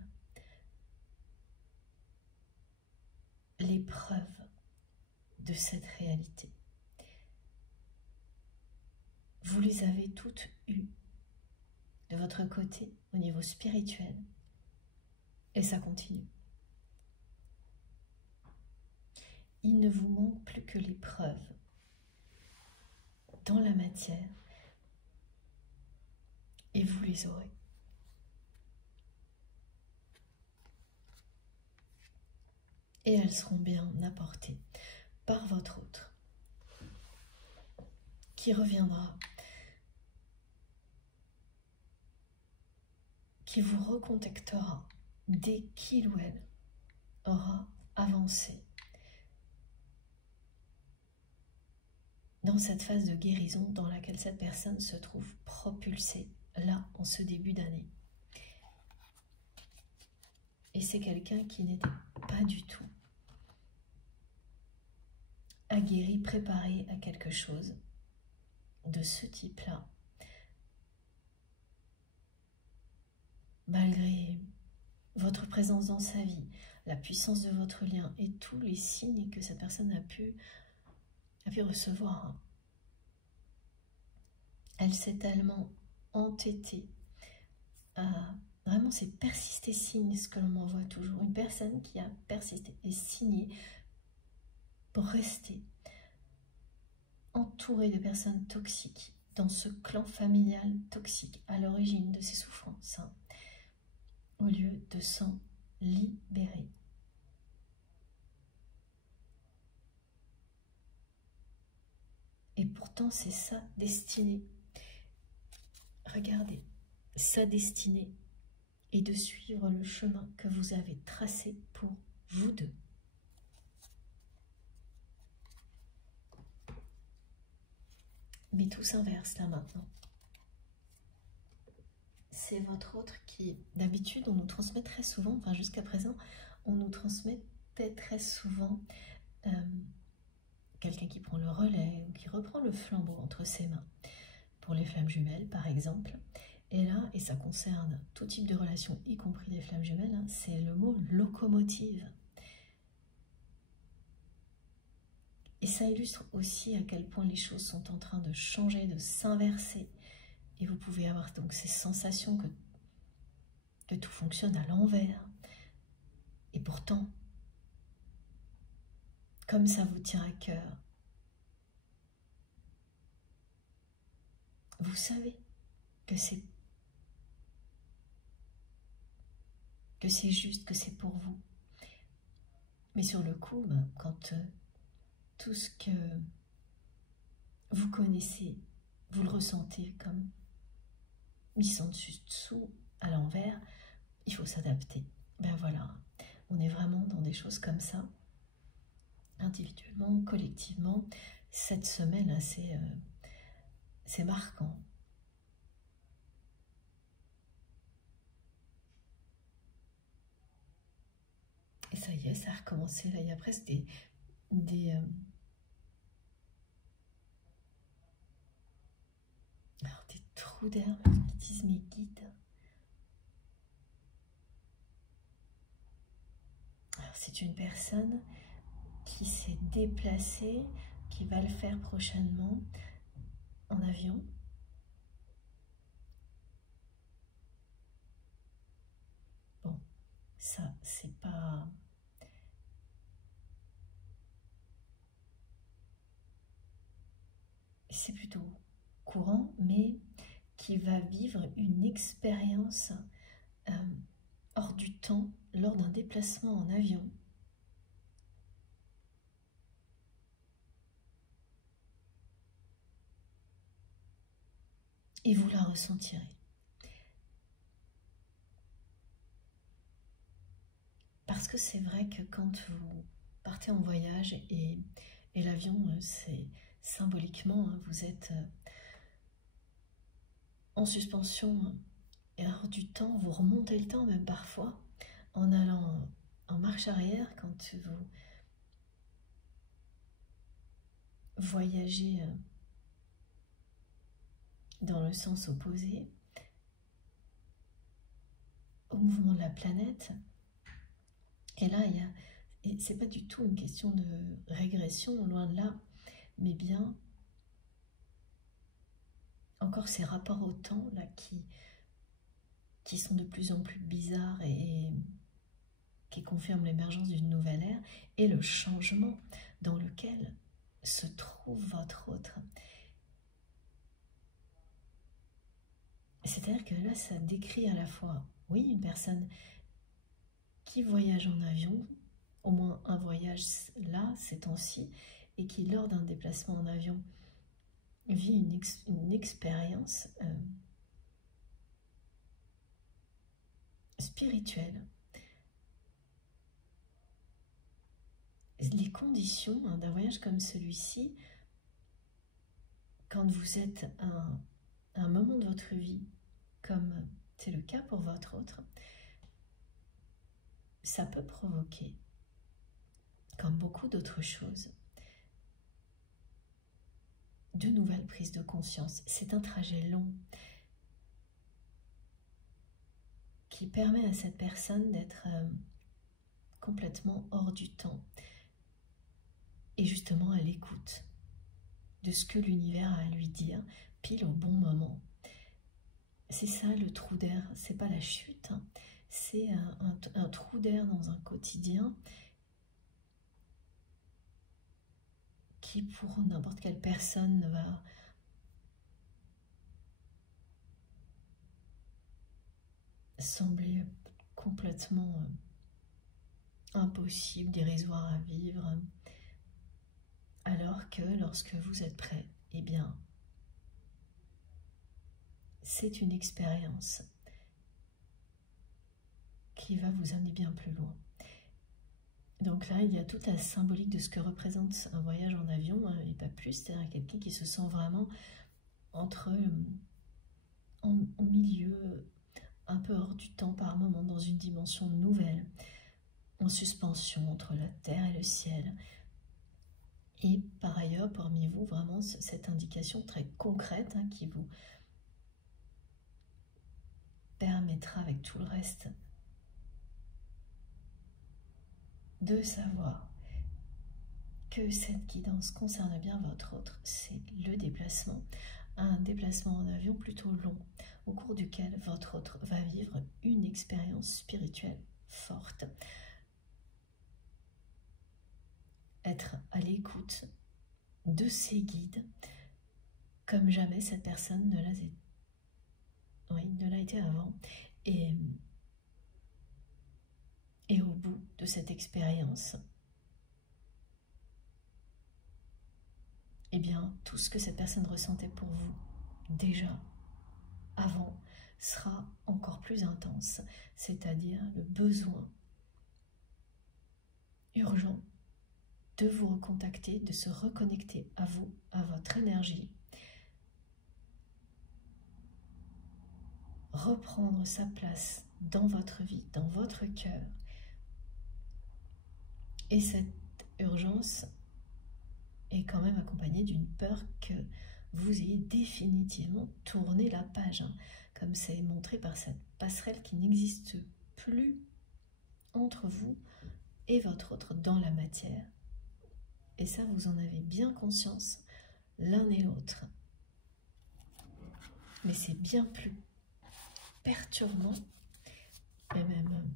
les preuves de cette réalité. Vous les avez toutes eues de votre côté au niveau spirituel et ça continue. Il ne vous manque plus que les preuves dans la matière et vous les aurez. Et elles seront bien apportées par votre autre qui reviendra, qui vous recontactera dès qu'il ou elle aura avancé dans cette phase de guérison dans laquelle cette personne se trouve propulsée là en ce début d'année. Et c'est quelqu'un qui n'était pas du tout aguerri, préparé à quelque chose de ce type-là. Malgré votre présence dans sa vie, la puissance de votre lien et tous les signes que cette personne a pu recevoir, elle s'est tellement entêtée à... Vraiment, c'est persister, signe, ce que l'on m'envoie toujours. Une personne qui a persisté et signé pour rester entourée de personnes toxiques dans ce clan familial toxique à l'origine de ses souffrances, hein, au lieu de s'en libérer. Et pourtant, c'est sa destinée. Regardez, sa destinée est de suivre le chemin que vous avez tracé pour vous deux. Mais tout s'inverse là maintenant. C'est votre autre qui, d'habitude, on nous transmet très souvent, enfin jusqu'à présent, on nous transmettait très souvent quelqu'un qui prend le relais ou qui reprend le flambeau entre ses mains. Pour les flammes jumelles, par exemple. Et là, et ça concerne tout type de relation, y compris les flammes jumelles, hein, c'est le mot locomotive. Et ça illustre aussi à quel point les choses sont en train de changer, de s'inverser. Et vous pouvez avoir donc ces sensations que tout fonctionne à l'envers. Et pourtant, comme ça vous tient à cœur, vous savez que c'est juste, que c'est pour vous. Mais sur le coup, quand tout ce que vous connaissez, vous le ressentez comme mis en dessous, à l'envers, il faut s'adapter. Ben voilà, on est vraiment dans des choses comme ça, individuellement, collectivement. Cette semaine, c'est marquant. Et ça y est, ça a recommencé. Là, il y a presque des trous d'air qui disent mes guides. Alors, c'est une personne qui s'est déplacée, qui va le faire prochainement en avion. Bon, ça, c'est pas... C'est plutôt courant, mais qui va vivre une expérience hors du temps lors d'un déplacement en avion. Et vous la ressentirez. Parce que c'est vrai que quand vous partez en voyage, et l'avion, c'est symboliquement, hein, vous êtes en suspension et hors du temps, vous remontez le temps même parfois, en allant en marche arrière quand vous voyagez dans le sens opposé au mouvement de la planète. Et là, c'est pas du tout une question de régression, loin de là, mais bien encore ces rapports au temps là qui sont de plus en plus bizarres et qui confirment l'émergence d'une nouvelle ère et le changement dans lequel se trouve votre autre. C'est-à-dire que là, ça décrit à la fois, oui, une personne qui voyage en avion, au moins un voyage là, ces temps-ci, et qui, lors d'un déplacement en avion, vit une expérience spirituelle. Les conditions d'un voyage comme celui-ci, quand vous êtes à un moment de votre vie, comme c'est le cas pour votre autre, ça peut provoquer, comme beaucoup d'autres choses, de nouvelles prises de conscience. C'est un trajet long qui permet à cette personne d'être complètement hors du temps et justement à l'écoute de ce que l'univers a à lui dire, pile au bon moment. C'est ça le trou d'air, c'est pas la chute, hein. C'est un trou d'air dans un quotidien qui pour n'importe quelle personne va sembler complètement impossible, dérisoire à vivre, alors que lorsque vous êtes prêt, eh bien, c'est une expérience qui va vous amener bien plus loin. Donc là, il y a toute la symbolique de ce que représente un voyage en avion, hein, et pas plus, c'est-à-dire quelqu'un qui se sent vraiment au milieu, un peu hors du temps par moment, dans une dimension nouvelle, en suspension entre la terre et le ciel. Et par ailleurs, parmi vous, vraiment cette indication très concrète, hein, qui vous permettra avec tout le reste de savoir que cette guidance concerne bien votre autre, c'est le déplacement. Un déplacement en avion plutôt long, au cours duquel votre autre va vivre une expérience spirituelle forte. Être à l'écoute de ses guides comme jamais cette personne ne l'a été avant. Et au bout de cette expérience, eh bien, tout ce que cette personne ressentait pour vous, déjà, avant, sera encore plus intense, c'est-à-dire le besoin urgent de vous recontacter, de se reconnecter à vous, à votre énergie, reprendre sa place dans votre vie, dans votre cœur. Et cette urgence est quand même accompagnée d'une peur que vous ayez définitivement tourné la page, hein, comme c'est montré par cette passerelle qui n'existe plus entre vous et votre autre dans la matière. Et ça, vous en avez bien conscience l'un et l'autre. Mais c'est bien plus perturbant et même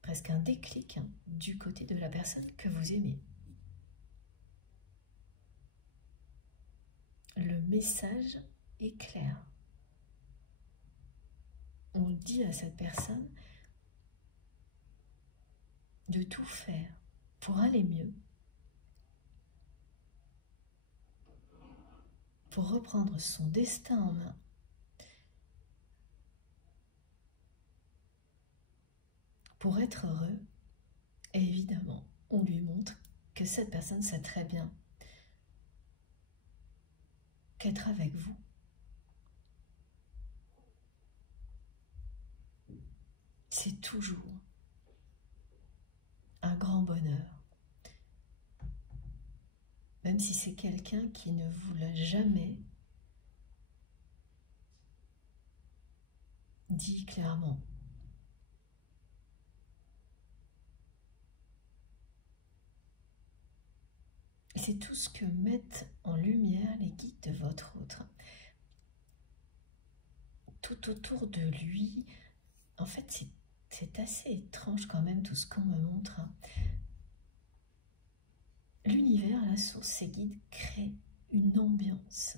presque un déclic, hein, du côté de la personne que vous aimez. Le message est clair. On dit à cette personne de tout faire pour aller mieux, pour reprendre son destin en main, pour être heureux. Et évidemment, on lui montre que cette personne sait très bien qu'être avec vous, c'est toujours un grand bonheur. Même si c'est quelqu'un qui ne vous l'a jamais dit clairement. Et c'est tout ce que mettent en lumière les guides de votre autre. Tout autour de lui, en fait, c'est assez étrange quand même tout ce qu'on me montre, hein. L'univers, la source, ses guides créent une ambiance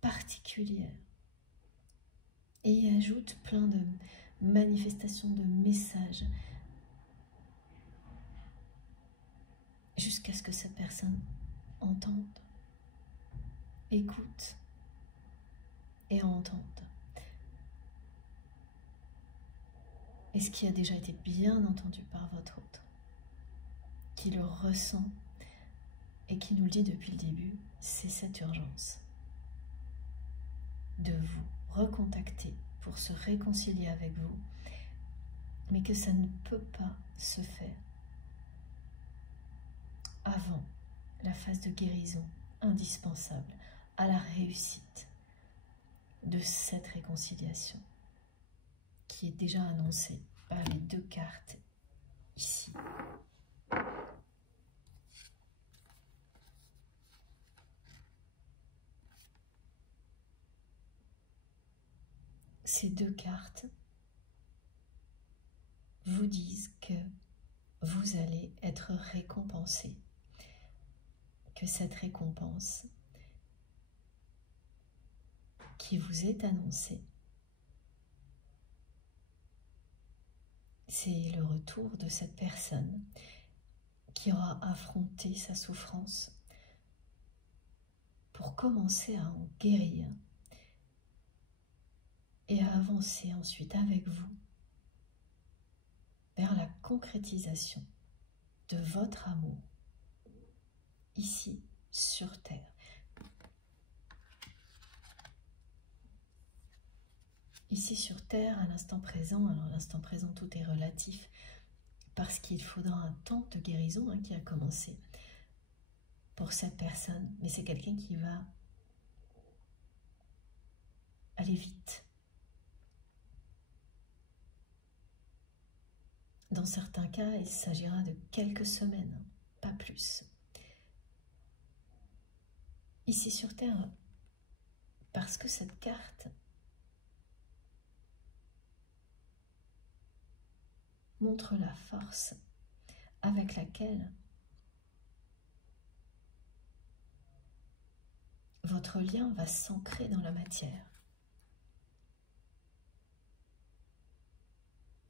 particulière et ajoutent plein de manifestations de messages jusqu'à ce que cette personne entende, écoute et entende. Et ce qui a déjà été bien entendu par votre autre, qui le ressent et qui nous le dit depuis le début, c'est cette urgence de vous recontacter pour se réconcilier avec vous, mais que ça ne peut pas se faire avant la phase de guérison indispensable à la réussite de cette réconciliation qui est déjà annoncée par les deux cartes ici. Ces deux cartes vous disent que vous allez être récompensé, que cette récompense qui vous est annoncée, c'est le retour de cette personne qui aura affronté sa souffrance pour commencer à en guérir et à avancer ensuite avec vous vers la concrétisation de votre amour ici sur Terre. Ici sur Terre, à l'instant présent, alors l'instant présent tout est relatif parce qu'il faudra un temps de guérison qui a commencé pour cette personne, mais c'est quelqu'un qui va aller vite. Dans certains cas, il s'agira de quelques semaines, pas plus. Ici sur Terre, parce que cette carte montre la force avec laquelle votre lien va s'ancrer dans la matière.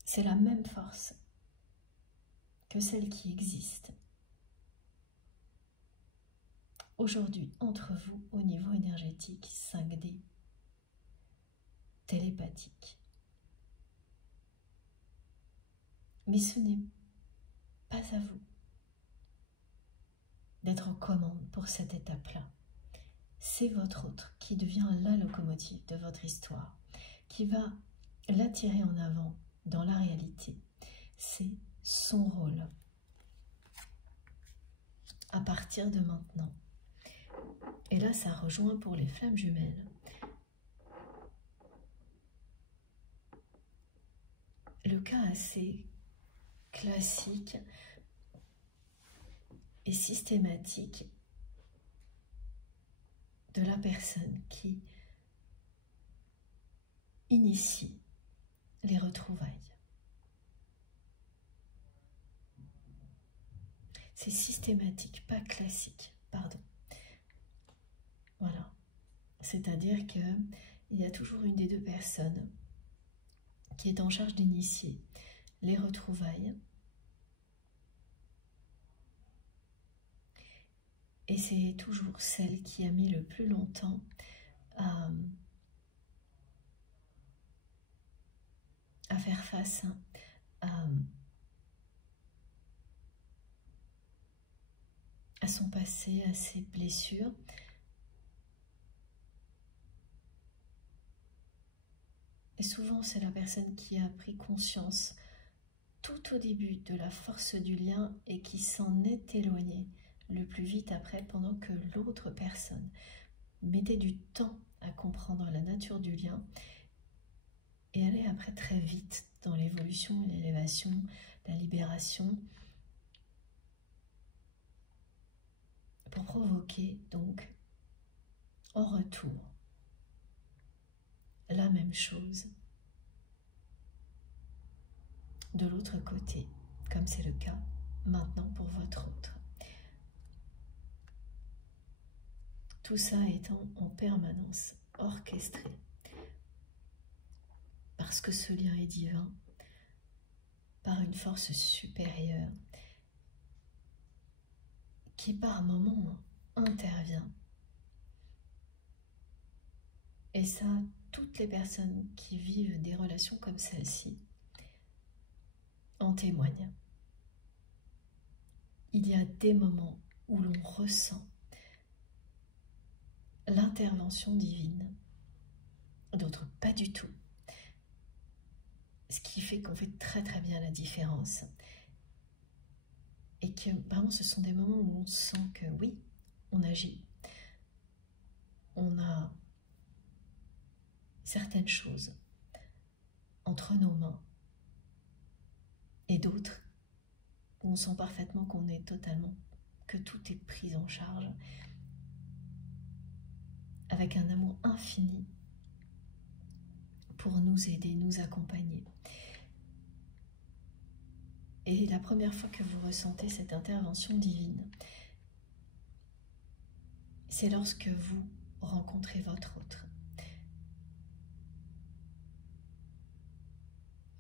C'est la même force que celle qui existe aujourd'hui entre vous au niveau énergétique 5D, télépathique. Mais ce n'est pas à vous d'être en commande pour cette étape-là. C'est votre autre qui devient la locomotive de votre histoire, qui va l'attirer en avant dans la réalité. C'est son rôle. À partir de maintenant. Et là, ça rejoint pour les flammes jumelles. Le cas assez classique et systématique de la personne qui initie les retrouvailles. C'est systématique, pas classique, pardon. Voilà. C'est-à-dire qu'il y a toujours une des deux personnes qui est en charge d'initier les retrouvailles. Et c'est toujours celle qui a mis le plus longtemps à faire face à son passé, à ses blessures. Et souvent, c'est la personne qui a pris conscience tout au début de la force du lien et qui s'en est éloignée le plus vite après, pendant que l'autre personne mettait du temps à comprendre la nature du lien et allait après très vite dans l'évolution, l'élévation, la libération, pour provoquer donc en retour la même chose de l'autre côté, comme c'est le cas maintenant pour votre autre. Tout ça étant en permanence orchestré, parce que ce lien est divin, par une force supérieure, qui par moments intervient. Et ça, toutes les personnes qui vivent des relations comme celle-ci en témoignent. Il y a des moments où l'on ressent l'intervention divine, d'autres pas du tout. ce qui fait qu'on fait très très bien la différence. Et que vraiment ce sont des moments où on sent que oui, on agit. On a certaines choses entre nos mains et d'autres où on sent parfaitement qu'on est totalement, que tout est pris en charge avec un amour infini pour nous aider, nous accompagner. Et la première fois que vous ressentez cette intervention divine, c'est lorsque vous rencontrez votre autre.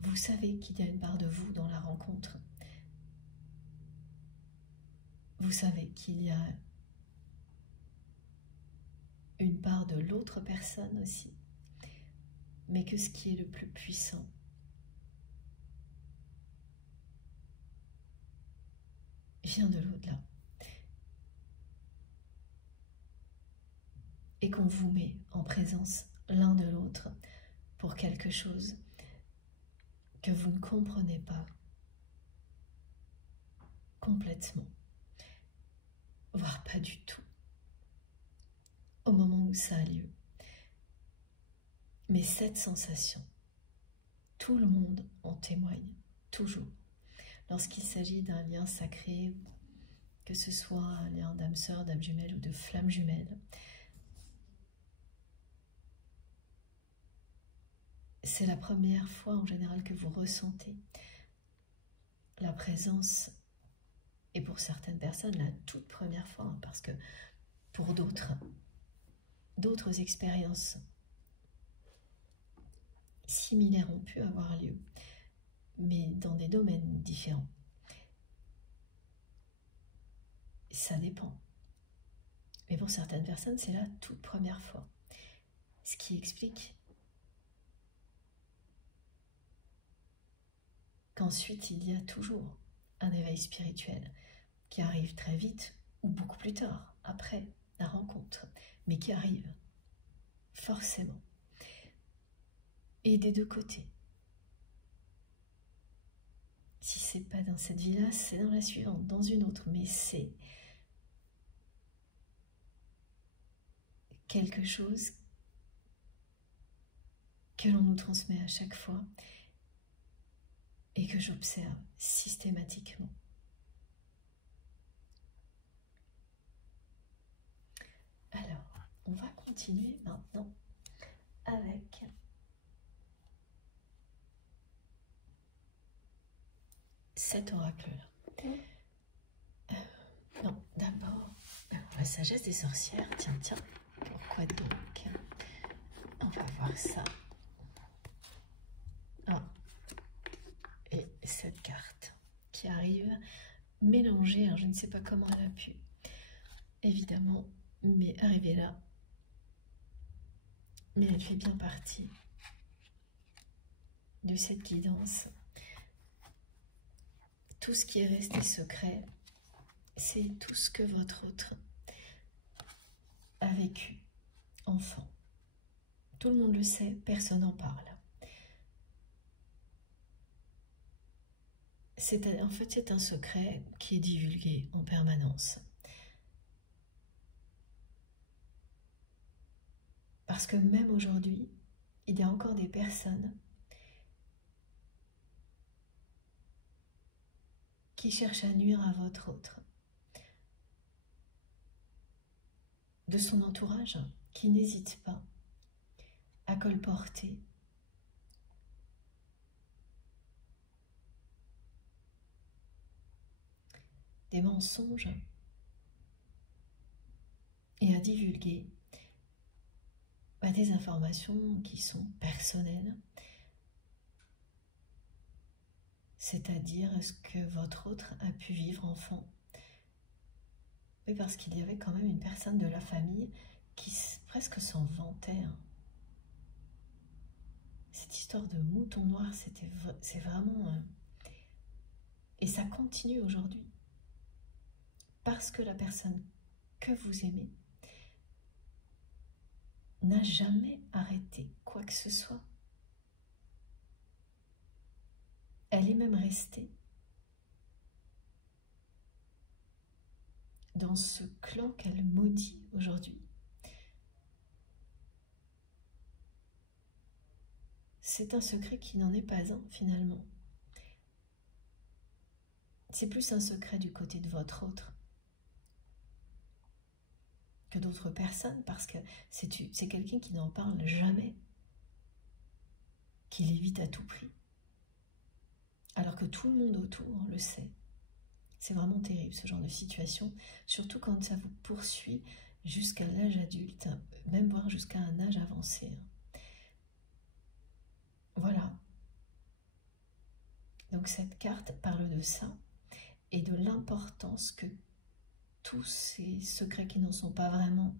Vous savez qu'il y a une part de vous dans la rencontre. Vous savez qu'il y a une part de l'autre personne aussi, mais que ce qui est le plus puissant, vient de l'au-delà. Et qu'on vous met en présence l'un de l'autre pour quelque chose que vous ne comprenez pas complètement, voire pas du tout, au moment où ça a lieu. Mais cette sensation, tout le monde en témoigne, toujours. Lorsqu'il s'agit d'un lien sacré, que ce soit un lien d'âme sœur, d'âme jumelle ou de flamme jumelle, c'est la première fois en général que vous ressentez la présence, et pour certaines personnes, la toute première fois, hein, parce que pour d'autres expériences similaires ont pu avoir lieu, mais dans des domaines différents. Ça dépend. Mais pour certaines personnes, c'est la toute première fois. Ce qui explique qu'ensuite, il y a toujours un éveil spirituel qui arrive très vite ou beaucoup plus tard, après la rencontre, mais qui arrive forcément. Et des deux côtés. Si c'est pas dans cette vie-là, c'est dans la suivante, dans une autre, mais c'est quelque chose que l'on nous transmet à chaque fois et que j'observe systématiquement. Alors, on va continuer maintenant avec cet oracle-là. Non, d'abord, la sagesse des sorcières. Tiens, pourquoi donc? On va voir ça. Ah, et cette carte qui arrive mélangée, hein, je ne sais pas comment elle a pu, évidemment, mais arriver là. Mais elle fait bien partie de cette guidance. Tout ce qui est resté secret, c'est tout ce que votre autre a vécu, enfant. Tout le monde le sait, personne n'en parle. En fait, c'est un secret qui est divulgué en permanence. Parce que même aujourd'hui, il y a encore des personnes qui cherchent à nuire à votre autre. De son entourage, qui n'hésite pas à colporter des mensonges et à divulguer des informations qui sont personnelles, c'est-à-dire ce que votre autre a pu vivre enfant. Oui, parce qu'il y avait quand même une personne de la famille qui presque s'en vantait. Hein. Cette histoire de mouton noir, c'est vraiment... Et ça continue aujourd'hui. Parce que la personne que vous aimez n'a jamais arrêté quoi que ce soit. Elle est même restée dans ce clan qu'elle maudit aujourd'hui. C'est un secret qui n'en est pas un finalement. C'est plus un secret du côté de votre autre que d'autres personnes, parce que c'est quelqu'un qui n'en parle jamais, qui l'évite à tout prix, alors que tout le monde autour le sait. C'est vraiment terrible ce genre de situation, surtout quand ça vous poursuit jusqu'à l'âge adulte, même voire jusqu'à un âge avancé. Voilà. Donc cette carte parle de ça et de l'importance que tous ces secrets qui n'en sont pas vraiment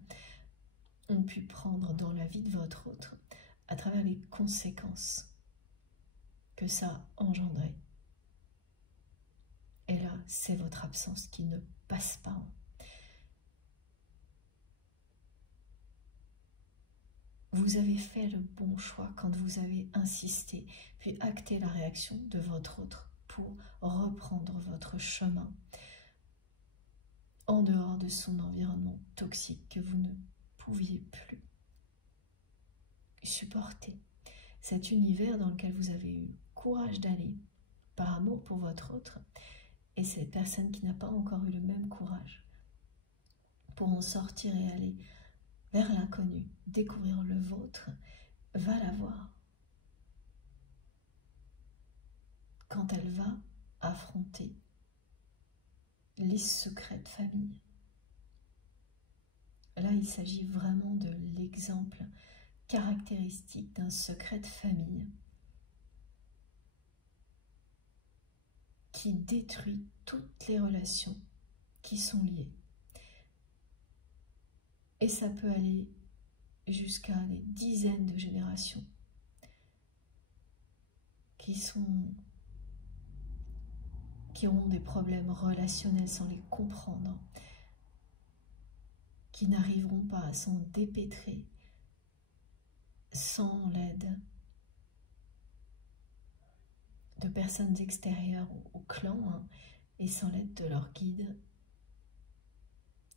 ont pu prendre dans la vie de votre autre à travers les conséquences que ça a engendré. Et là, c'est votre absence qui ne passe pas. Vous avez fait le bon choix quand vous avez insisté, puis acté la réaction de votre autre pour reprendre votre chemin en dehors de son environnement toxique que vous ne pouviez plus supporter. Cet univers dans lequel vous avez eu courage d'aller par amour pour votre autre, et cette personne qui n'a pas encore eu le même courage pour en sortir et aller vers l'inconnu, découvrir le vôtre, va l'avoir quand elle va affronter les secrets de famille. Là, il s'agit vraiment de l'exemple caractéristique d'un secret de famille qui détruit toutes les relations qui sont liées. Et ça peut aller jusqu'à des dizaines de générations qui ont des problèmes relationnels sans les comprendre, qui n'arriveront pas à s'en dépêtrer sans l'aide de personnes extérieures au clan, et sans l'aide de leur guide.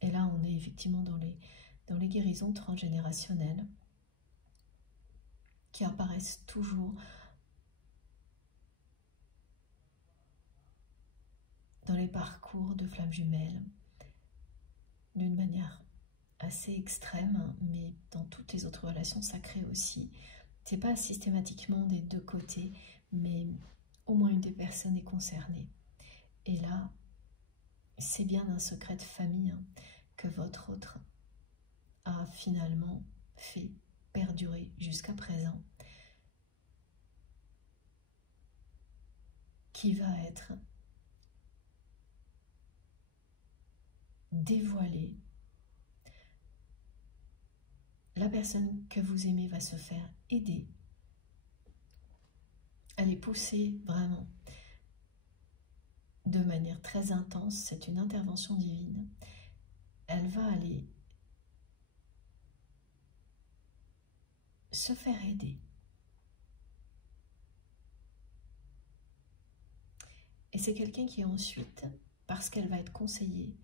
Et là, on est effectivement dans les guérisons transgénérationnelles qui apparaissent toujours dans les parcours de flammes jumelles d'une manière assez extrême, mais dans toutes les autres relations sacrées aussi. C'est pas systématiquement des deux côtés, mais au moins une des personnes est concernée. Et là, c'est bien un secret de famille que votre autre a finalement fait perdurer jusqu'à présent, qui va être dévoilé. La personne que vous aimez va se faire aider. Elle est poussée vraiment de manière très intense. C'est une intervention divine. Elle va aller se faire aider. Et c'est quelqu'un qui ensuite, parce qu'elle va être conseillée,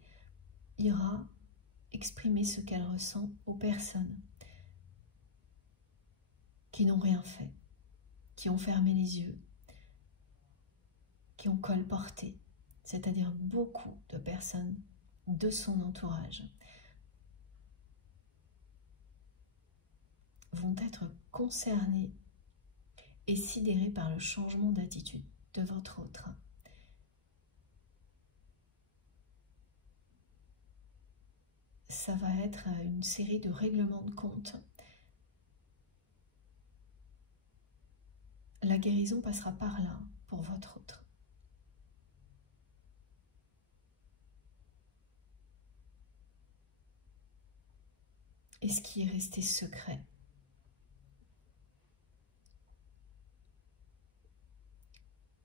ira exprimer ce qu'elle ressent aux personnes qui n'ont rien fait, qui ont fermé les yeux, qui ont colporté, c'est-à-dire beaucoup de personnes de son entourage vont être concernées et sidérées par le changement d'attitude de votre autre. Ça va être une série de règlements de compte. La guérison passera par là pour votre autre. Et ce qui est resté secret,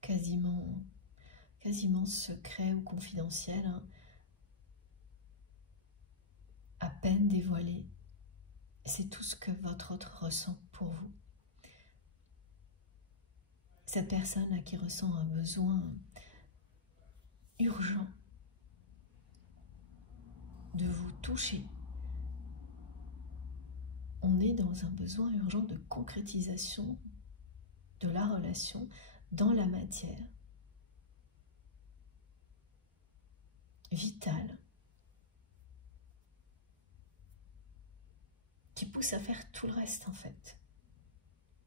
quasiment secret ou confidentiel, à peine dévoilé, c'est tout ce que votre autre ressent pour vous. Cette personne-là qui ressent un besoin urgent de vous toucher. On est dans un besoin urgent de concrétisation de la relation dans la matière. Vitale. Qui pousse à faire tout le reste en fait.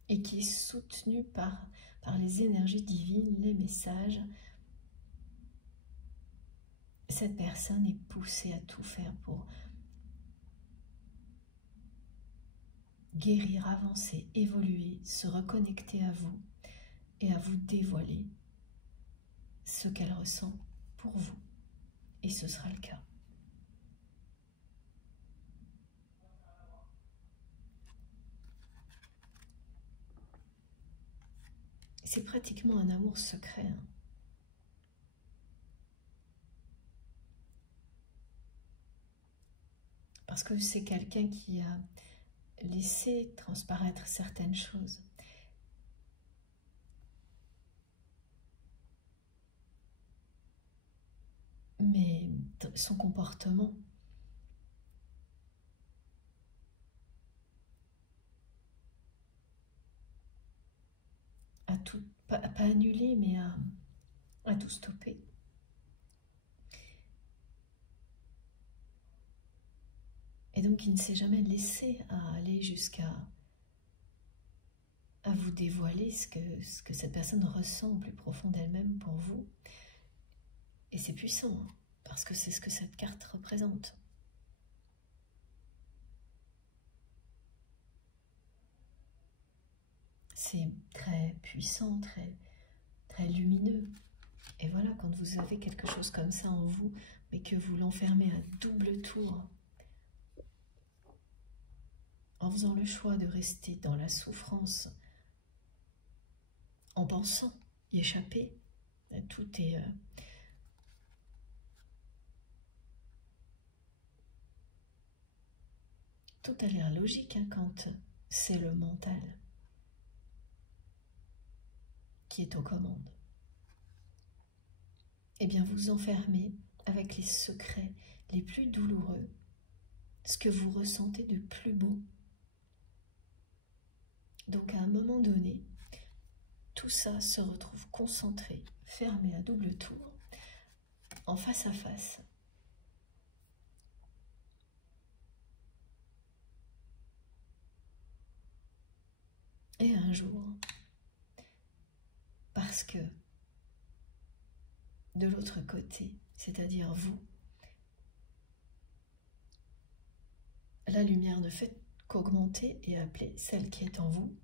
Et qui est soutenu par les énergies divines, les messages. Cette personne est poussée à tout faire pour guérir, avancer, évoluer, se reconnecter à vous et à vous dévoiler ce qu'elle ressent pour vous. Et ce sera le cas. C'est pratiquement un amour secret. Hein. Parce que c'est quelqu'un qui a laissé transparaître certaines choses. Mais son comportement a tout, pas annulé, mais a tout stoppé. Et donc il ne s'est jamais laissé à aller jusqu'à vous dévoiler ce que cette personne ressent au plus profond d'elle-même pour vous. Et c'est puissant, hein, parce que c'est ce que cette carte représente. C'est très puissant, très lumineux. Et voilà, quand vous avez quelque chose comme ça en vous, mais que vous l'enfermez à double tour, en faisant le choix de rester dans la souffrance, en pensant y échapper, tout est... tout a l'air logique hein, quand c'est le mental qui est aux commandes. Eh bien, vous enfermez avec les secrets les plus douloureux, ce que vous ressentez de plus beau. Donc, à un moment donné, tout ça se retrouve concentré, fermé à double tour, en face à face. Et un jour, parce que de l'autre côté, c'est-à-dire vous, la lumière ne fait qu'augmenter et appeler celle qui est en vous.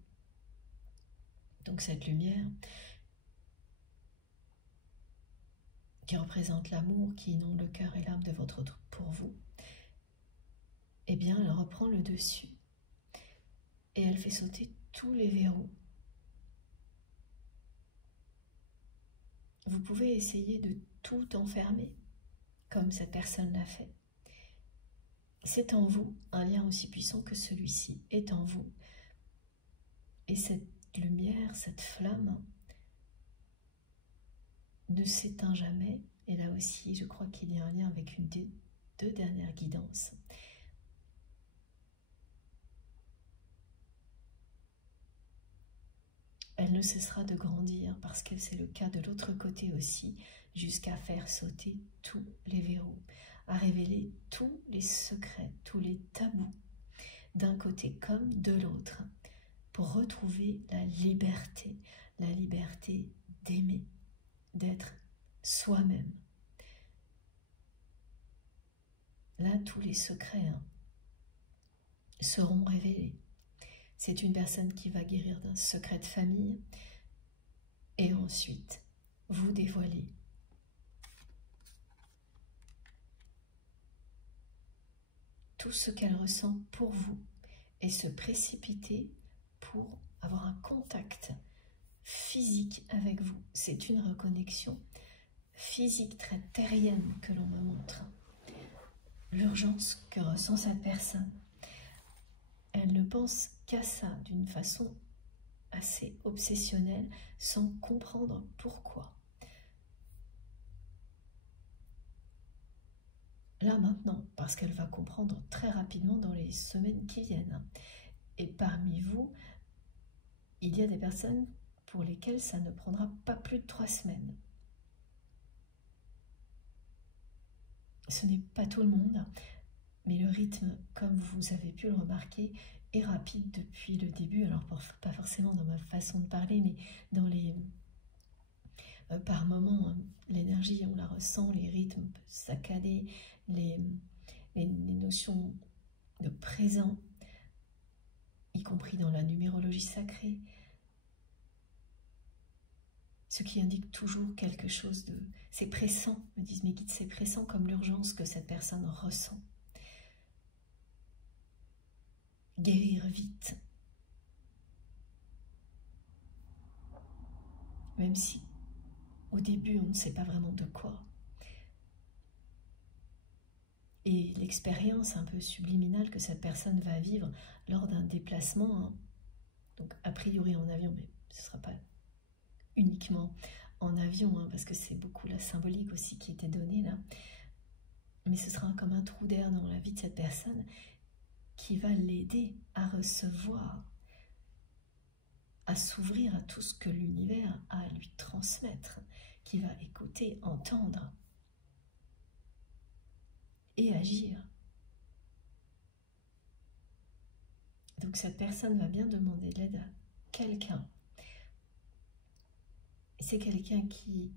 Donc cette lumière qui représente l'amour, qui inonde le cœur et l'âme de votre autre pour vous, eh bien elle reprend le dessus et elle fait sauter tous les verrous. Vous pouvez essayer de tout enfermer, comme cette personne l'a fait. C'est en vous, un lien aussi puissant que celui-ci est en vous. Et cette lumière, cette flamme, ne s'éteint jamais. Et là aussi, je crois qu'il y a un lien avec une des deux dernières guidances. Elle ne cessera de grandir parce que c'est le cas de l'autre côté aussi, jusqu'à faire sauter tous les verrous, à révéler tous les secrets, tous les tabous, d'un côté comme de l'autre, pour retrouver la liberté d'aimer, d'être soi-même. Là, tous les secrets seront révélés. C'est une personne qui va guérir d'un secret de famille et ensuite vous dévoiler tout ce qu'elle ressent pour vous et se précipiter pour avoir un contact physique avec vous. C'est une reconnexion physique très terrienne que l'on me montre. L'urgence que ressent cette personne. Elle ne pense qu'à ça d'une façon assez obsessionnelle sans comprendre pourquoi. Là maintenant, parce qu'elle va comprendre très rapidement dans les semaines qui viennent. Et parmi vous, il y a des personnes pour lesquelles ça ne prendra pas plus de 3 semaines. Ce n'est pas tout le monde, mais le rythme, comme vous avez pu le remarquer, est rapide depuis le début. Alors pas forcément dans ma façon de parler, mais dans les... par moments, hein, l'énergie, on la ressent, les rythmes saccadés, les notions de présent, y compris dans la numérologie sacrée, ce qui indique toujours quelque chose de... C'est pressant, me disent mes guides, c'est pressant comme l'urgence que cette personne ressent. Guérir vite. Même si, au début, on ne sait pas vraiment de quoi. Et l'expérience un peu subliminale que cette personne va vivre lors d'un déplacement, hein, donc a priori en avion, mais ce ne sera pas uniquement en avion, hein, parce que c'est beaucoup la symbolique aussi qui était donnée là, mais ce sera comme un trou d'air dans la vie de cette personne qui va l'aider à recevoir, à s'ouvrir à tout ce que l'univers a à lui transmettre, qui va écouter, entendre et agir. Donc cette personne va bien demander de l'aide à quelqu'un. Et c'est quelqu'un qui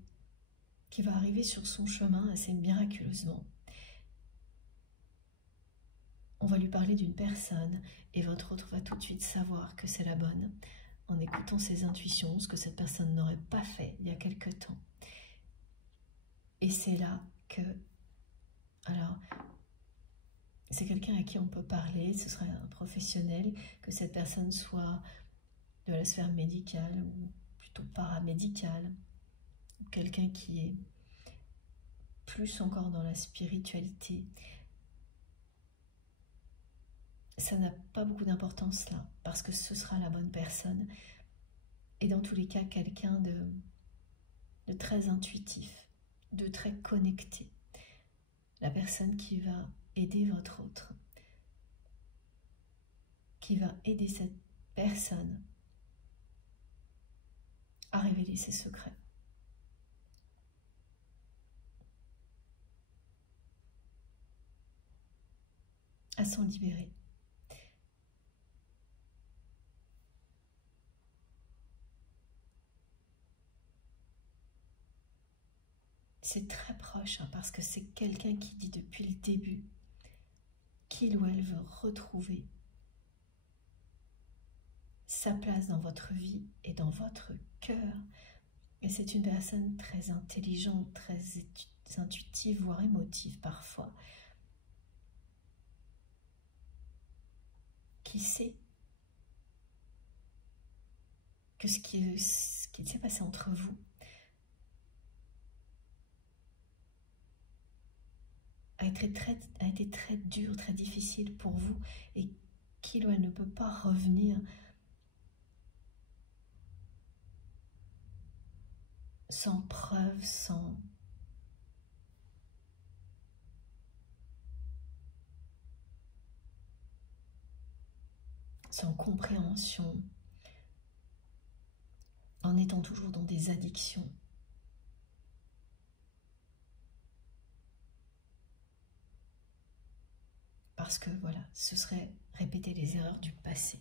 va arriver sur son chemin assez miraculeusement. On va lui parler d'une personne et votre autre va tout de suite savoir que c'est la bonne en écoutant ses intuitions, ce que cette personne n'aurait pas fait il y a quelque temps. Et c'est là que... Alors, c'est quelqu'un à qui on peut parler, ce serait un professionnel, que cette personne soit de la sphère médicale ou plutôt paramédicale, ou quelqu'un qui est plus encore dans la spiritualité. Ça n'a pas beaucoup d'importance là, parce que ce sera la bonne personne, et dans tous les cas, quelqu'un de très intuitif, de très connecté. La personne qui va aider votre autre, qui va aider cette personne à révéler ses secrets. À s'en libérer. C'est très proche, hein, parce que c'est quelqu'un qui dit depuis le début qu'il ou elle veut retrouver sa place dans votre vie et dans votre cœur. Et c'est une personne très intelligente, très intuitive, voire émotive parfois, qui sait que ce qui s'est passé entre vous a été très dur, très difficile pour vous, et qu'il ou elle ne peut pas revenir sans preuve, sans compréhension, en étant toujours dans des addictions. Parce que voilà, ce serait répéter les erreurs du passé.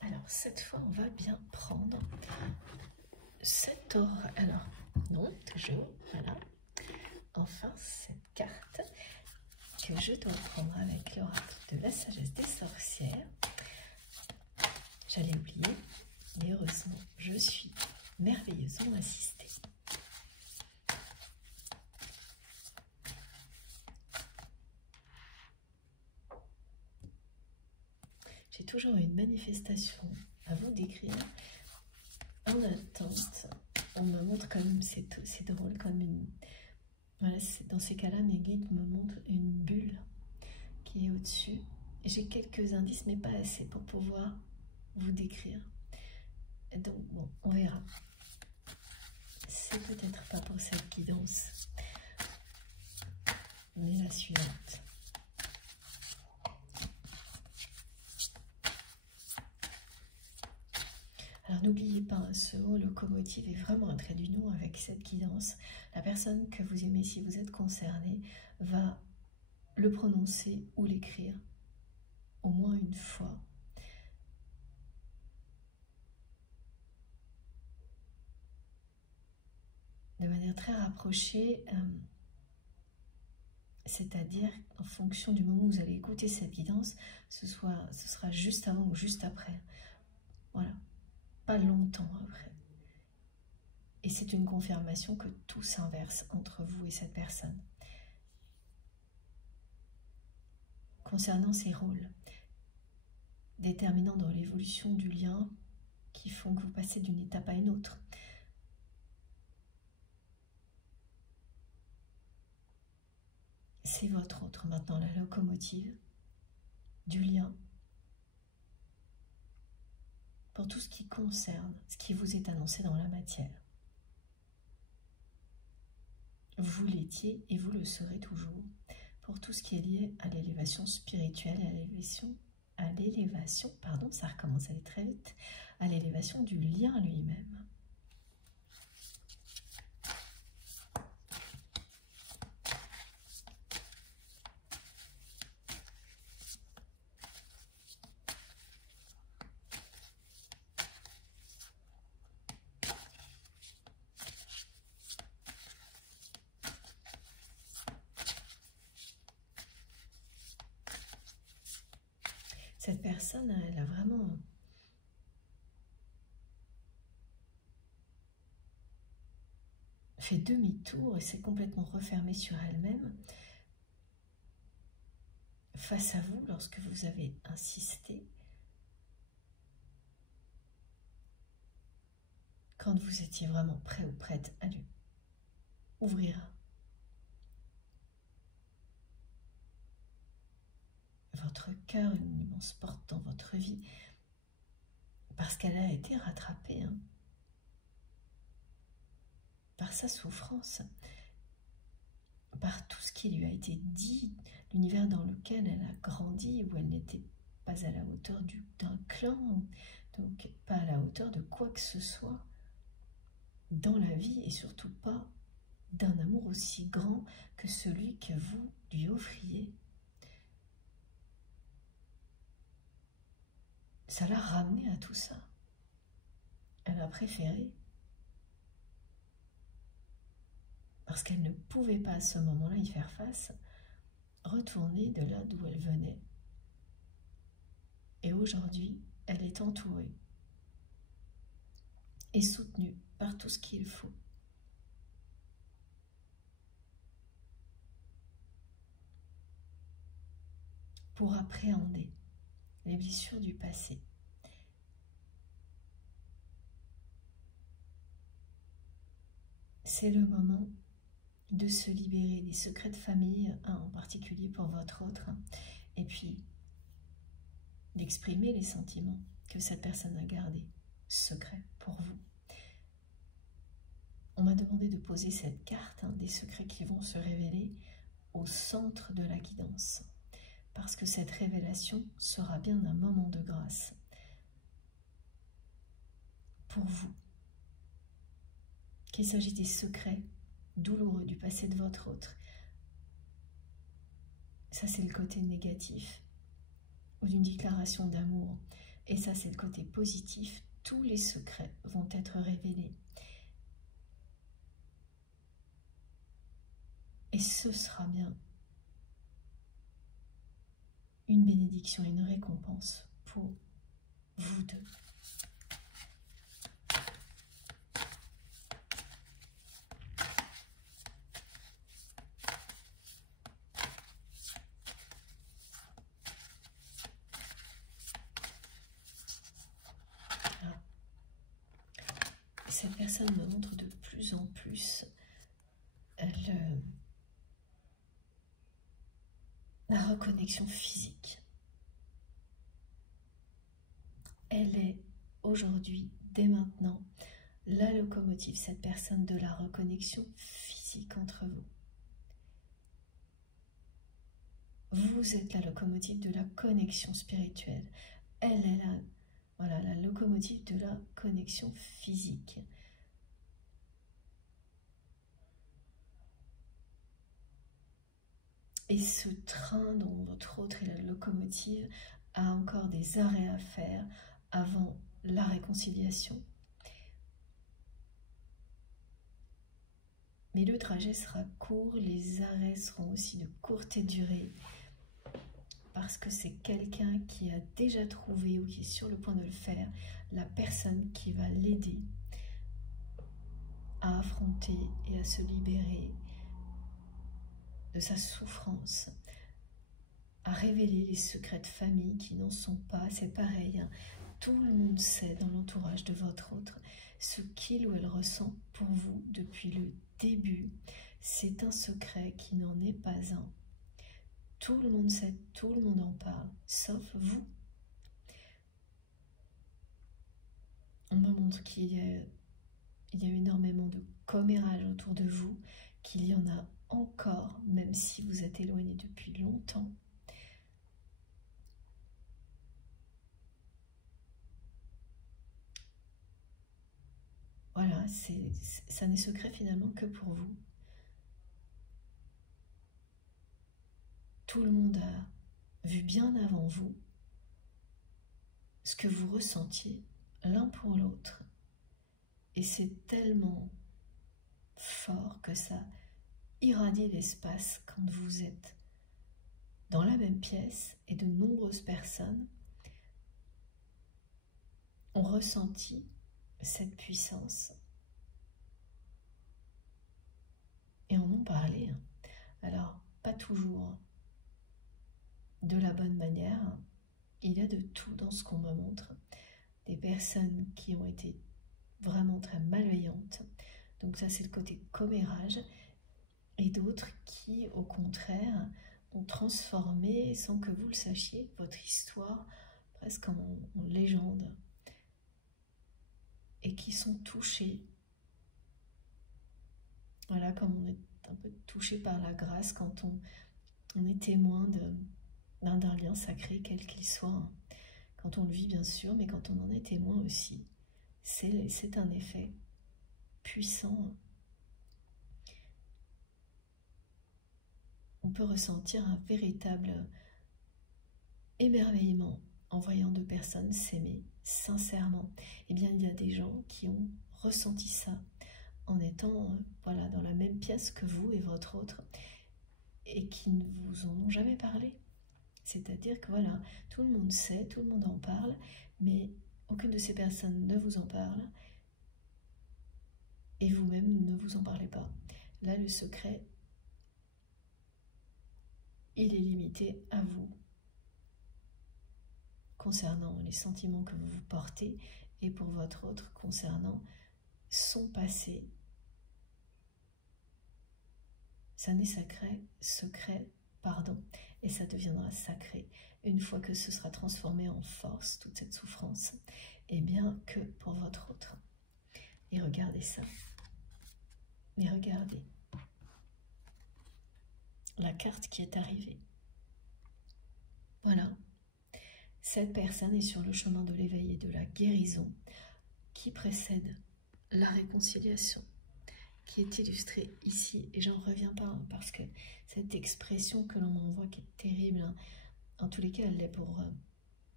Alors cette fois, on va bien prendre cet or. Alors, non, toujours, voilà. Enfin, cette carte que je dois prendre avec l'oracle de la sagesse des sorcières. J'allais oublier, mais heureusement, je suis merveilleusement assistée. J'ai toujours une manifestation à vous décrire. En attente, on me montre comme, c'est drôle, comme une... Voilà, dans ces cas-là, mes guides me montrent une bulle qui est au-dessus j'ai quelques indices, mais pas assez pour pouvoir vous décrire. Donc bon, on verra. C'est peut-être pas pour cette guidance, mais la suivante. Alors n'oubliez pas, ce mot locomotive est vraiment un trait d'union avec cette guidance. La personne que vous aimez, si vous êtes concerné, va le prononcer ou l'écrire au moins une fois. De manière très rapprochée, c'est-à-dire en fonction du moment où vous allez écouter cette guidance, ce sera juste avant ou juste après. Voilà, pas longtemps après. Et c'est une confirmation que tout s'inverse entre vous et cette personne. Concernant ces rôles, déterminants dans l'évolution du lien qui font que vous passez d'une étape à une autre. C'est votre autre maintenant, la locomotive du lien pour tout ce qui concerne ce qui vous est annoncé dans la matière. Vous l'étiez et vous le serez toujours pour tout ce qui est lié à l'élévation spirituelle et à l'élévation, pardon, ça recommence à aller très vite, à l'élévation du lien lui-même. Cette personne, elle a vraiment fait demi-tour et s'est complètement refermée sur elle-même face à vous lorsque vous avez insisté, quand vous étiez vraiment prêt ou prête à lui ouvrir votre cœur, une immense porte dans votre vie, parce qu'elle a été rattrapée par sa souffrance, par tout ce qui lui a été dit, l'univers dans lequel elle a grandi, où elle n'était pas à la hauteur d'un clan, donc pas à la hauteur de quoi que ce soit dans la vie, et surtout pas d'un amour aussi grand que celui que vous lui offriez. Ça l'a ramené à tout ça. Elle a préféré, parce qu'elle ne pouvait pas à ce moment-là y faire face, retourner de là d'où elle venait. Et aujourd'hui, elle est entourée et soutenue par tout ce qu'il faut. Pour appréhender les blessures du passé. C'est le moment de se libérer des secrets de famille, en particulier pour votre autre, et puis d'exprimer les sentiments que cette personne a gardés secrets pour vous. On m'a demandé de poser cette carte des secrets qui vont se révéler au centre de la guidance, parce que cette révélation sera bien un moment de grâce pour vous. Qu'il s'agit des secrets douloureux du passé de votre autre, ça c'est le côté négatif, ou d'une déclaration d'amour, et ça c'est le côté positif, tous les secrets vont être révélés. Et ce sera bien une bénédiction et une récompense pour vous deux. Cette personne me montre de plus en plus la reconnexion physique elle est aujourd'hui, dès maintenant, la locomotive, cette personne de la reconnexion physique entre vous. Vous êtes la locomotive de la connexion spirituelle. Elle est la locomotive de la connexion physique. Et ce train dont votre autre est la locomotive a encore des arrêts à faire avant la réconciliation. Mais le trajet sera court, les arrêts seront aussi de courte durée, parce que c'est quelqu'un qui a déjà trouvé ou qui est sur le point de le faire, la personne qui va l'aider à affronter et à se libérer de sa souffrance, à révéler les secrets de famille qui n'en sont pas. C'est pareil, hein. Tout le monde sait dans l'entourage de votre autre ce qu'il ou elle ressent pour vous depuis le début. C'est un secret qui n'en est pas un. Tout le monde sait, tout le monde en parle, sauf vous. On me montre qu'il y a énormément de commérages autour de vous, qu'il y en a encore, même si vous êtes éloigné depuis longtemps. Voilà, ça n'est secret finalement que pour vous. Tout le monde a vu bien avant vous ce que vous ressentiez l'un pour l'autre. Et c'est tellement fort que ça irradie l'espace quand vous êtes dans la même pièce et de nombreuses personnes ont ressenti cette puissance et en ont parlé. Alors, pas toujours de la bonne manière. Il y a de tout dans ce qu'on me montre. Des personnes qui ont été vraiment très malveillantes. Donc ça, c'est le côté commérage. Et d'autres qui, au contraire, ont transformé, sans que vous le sachiez, votre histoire presque en légende. Et qui sont touchés. Voilà, comme on est un peu touché par la grâce quand on est témoin d'un lien sacré, quel qu'il soit. Quand on le vit, bien sûr, mais quand on en est témoin aussi. C'est un effet puissant. On peut ressentir un véritable émerveillement en voyant deux personnes s'aimer sincèrement. Eh bien, il y a des gens qui ont ressenti ça en étant voilà, dans la même pièce que vous et votre autre et qui ne vous en ont jamais parlé. C'est-à-dire que voilà, tout le monde sait, tout le monde en parle, mais aucune de ces personnes ne vous en parle et vous-même ne vous en parlez pas. Là, le secret, il est limité à vous concernant les sentiments que vous portez et pour votre autre concernant son passé. Ça n'est secret, et ça deviendra sacré une fois que ce sera transformé en force, toute cette souffrance, et bien que pour votre autre. Et regardez ça. Et regardez la carte qui est arrivée. Voilà. Cette personne est sur le chemin de l'éveil et de la guérison qui précède la réconciliation, qui est illustrée ici. Et j'en reviens pas, hein, parce que cette expression que l'on m'envoie, qui est terrible, hein, en tous les cas, elle est pour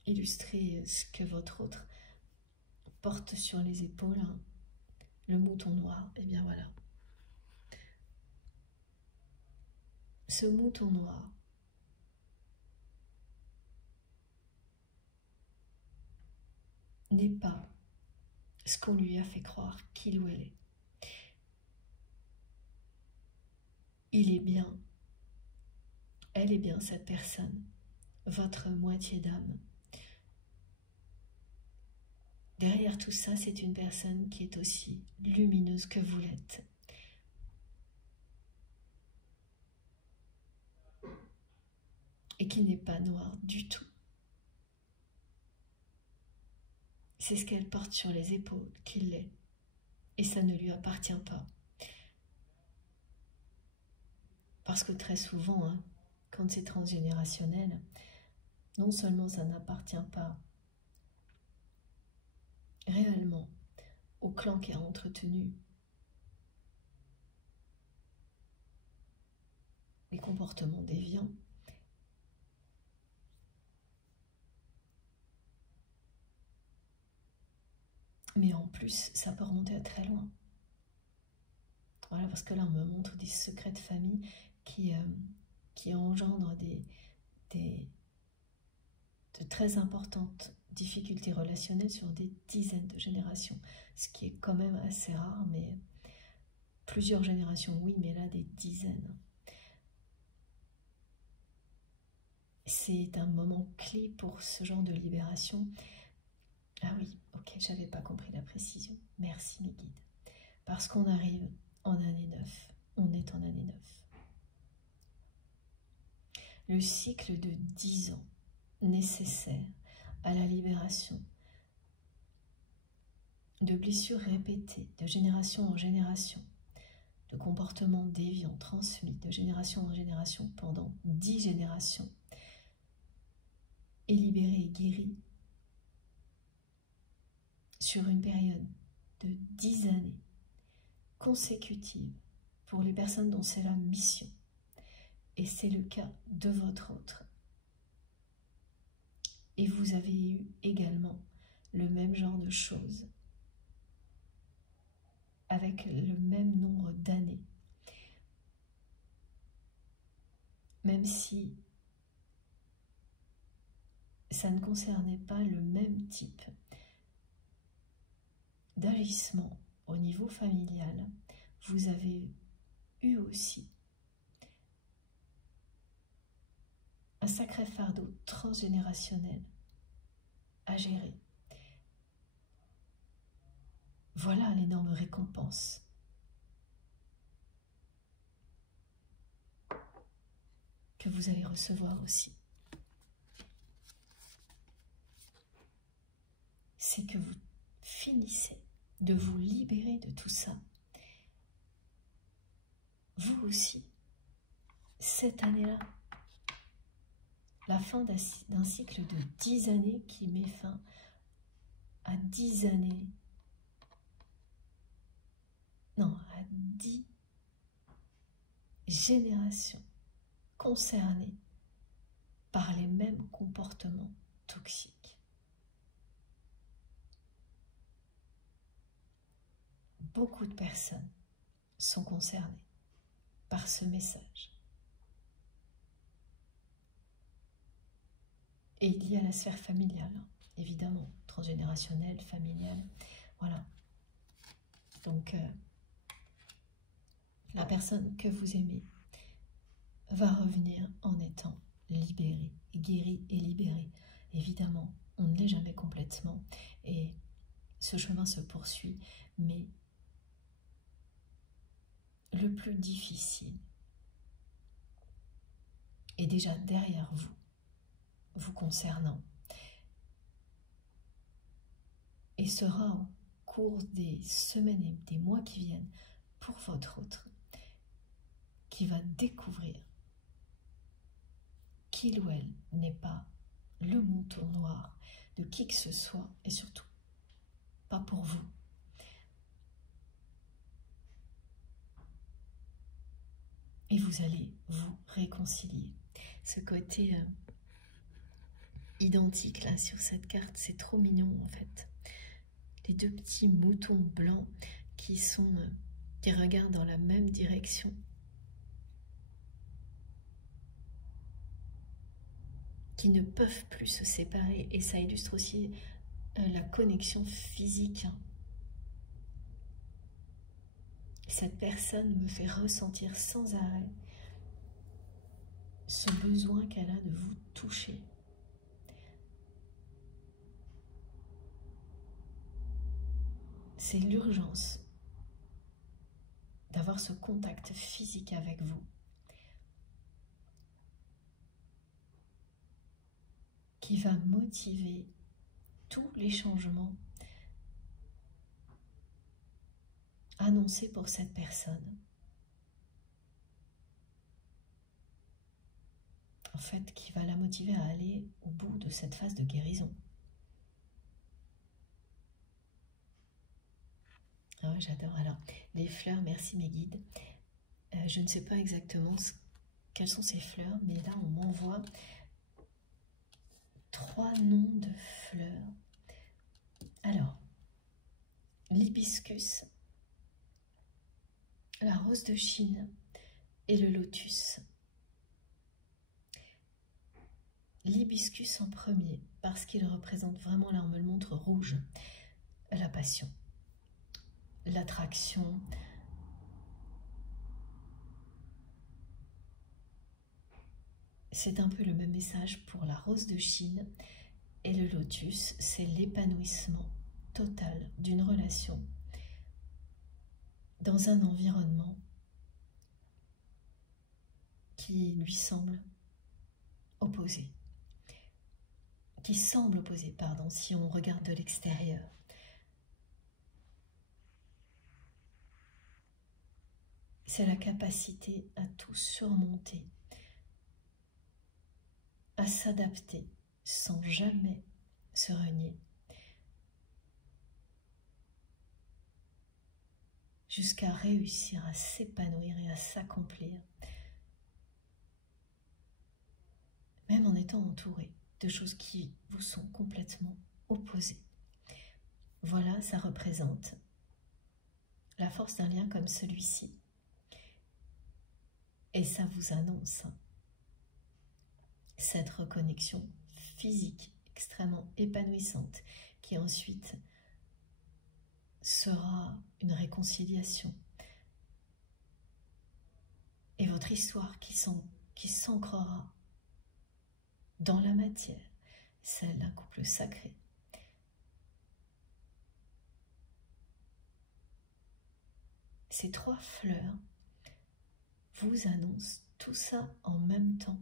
illustrer ce que votre autre porte sur les épaules, hein, le mouton noir. Et bien voilà. Ce mouton noir, n'est pas ce qu'on lui a fait croire qu'il ou elle est. Il est bien, elle est bien cette personne, votre moitié d'âme. Derrière tout ça, c'est une personne qui est aussi lumineuse que vous l'êtes. Et qui n'est pas noire du tout. c'est ce qu'elle porte sur les épaules qui l'est. Et ça ne lui appartient pas. Parce que très souvent, hein, quand c'est transgénérationnel, non seulement ça n'appartient pas réellement au clan qui a entretenu les comportements déviants, mais en plus, ça peut remonter à très loin. Voilà, parce que là, on me montre des secrets de famille qui engendrent de très importantes difficultés relationnelles sur des dizaines de générations, ce qui est quand même assez rare, mais plusieurs générations, oui, mais là, des dizaines. C'est un moment clé pour ce genre de libération. Ah oui, ok, j'avais pas compris la précision. Merci mes guides. Parce qu'on arrive en année 9. On est en année 9. Le cycle de 10 ans nécessaire à la libération de blessures répétées de génération en génération, de comportements déviants transmis de génération en génération pendant 10 générations, est libéré et guéri sur une période de 10 années consécutives pour les personnes dont c'est la mission. Et c'est le cas de votre autre. Et vous avez eu également le même genre de choses, avec le même nombre d'années. Même si ça ne concernait pas le même type d'agissement au niveau familial, vous avez eu aussi un sacré fardeau transgénérationnel à gérer. Voilà l'énorme récompense que vous allez recevoir aussi. C'est que vous finissez de vous libérer de tout ça. Vous aussi, cette année-là, la fin d'un cycle de 10 années qui met fin à 10 années, non, à 10 générations concernées par les mêmes comportements toxiques. Beaucoup de personnes sont concernées par ce message. Et il y a la sphère familiale, évidemment, transgénérationnelle, familiale, voilà. Donc, la personne que vous aimez va revenir en étant libérée, guérie et libérée. Évidemment, on ne l'est jamais complètement et ce chemin se poursuit, mais le plus difficile est déjà derrière vous, vous concernant, et sera au cours des semaines et des mois qui viennent pour votre autre, qui va découvrir qu'il ou elle n'est pas le mouton noir de qui que ce soit, et surtout pas pour vous. Et vous allez vous réconcilier. Ce côté identique là sur cette carte, c'est trop mignon en fait. Les deux petits moutons blancs qui regardent dans la même direction. Qui ne peuvent plus se séparer, et ça illustre aussi la connexion physique. Cette personne me fait ressentir sans arrêt ce besoin qu'elle a de vous toucher. C'est l'urgence d'avoir ce contact physique avec vous. Qui va motiver tous les changements annoncé pour cette personne. En fait, qui va la motiver à aller au bout de cette phase de guérison. Ah ouais, j'adore. Alors, les fleurs, merci mes guides. Je ne sais pas exactement quelles sont ces fleurs, mais là, on m'envoie 3 noms de fleurs. Alors, l'hibiscus, la rose de Chine et le lotus. L'hibiscus en premier, parce qu'il représente vraiment, là on me le montre rouge, la passion, l'attraction, c'est un peu le même message pour la rose de Chine, et le lotus, c'est l'épanouissement total d'une relation dans un environnement qui lui semble opposé. Qui semble opposé, pardon, si on regarde de l'extérieur. C'est la capacité à tout surmonter, à s'adapter sans jamais se renier, jusqu'à réussir à s'épanouir et à s'accomplir, même en étant entouré de choses qui vous sont complètement opposées. Voilà, ça représente la force d'un lien comme celui-ci. Et ça vous annonce cette reconnexion physique extrêmement épanouissante qui ensuite sera une réconciliation. Et votre histoire qui s'ancrera dans la matière, celle d'un couple sacré. Ces 3 fleurs vous annoncent tout ça en même temps.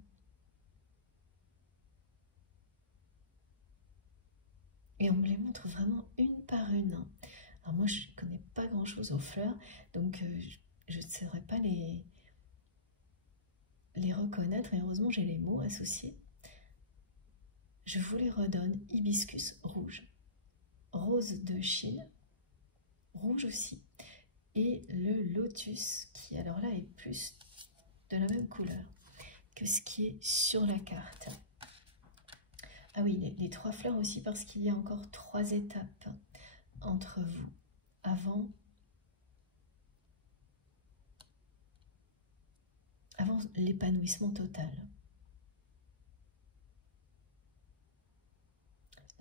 Et on me les montre vraiment une par une. Alors moi, je ne connais pas grand-chose aux fleurs, donc je ne saurais pas les reconnaître. Et heureusement, j'ai les mots associés. Je vous les redonne. Hibiscus rouge, rose de Chine, rouge aussi, et le lotus qui alors là est plus de la même couleur que ce qui est sur la carte. Ah oui, les 3 fleurs aussi, parce qu'il y a encore 3 étapes entre vous avant l'épanouissement total.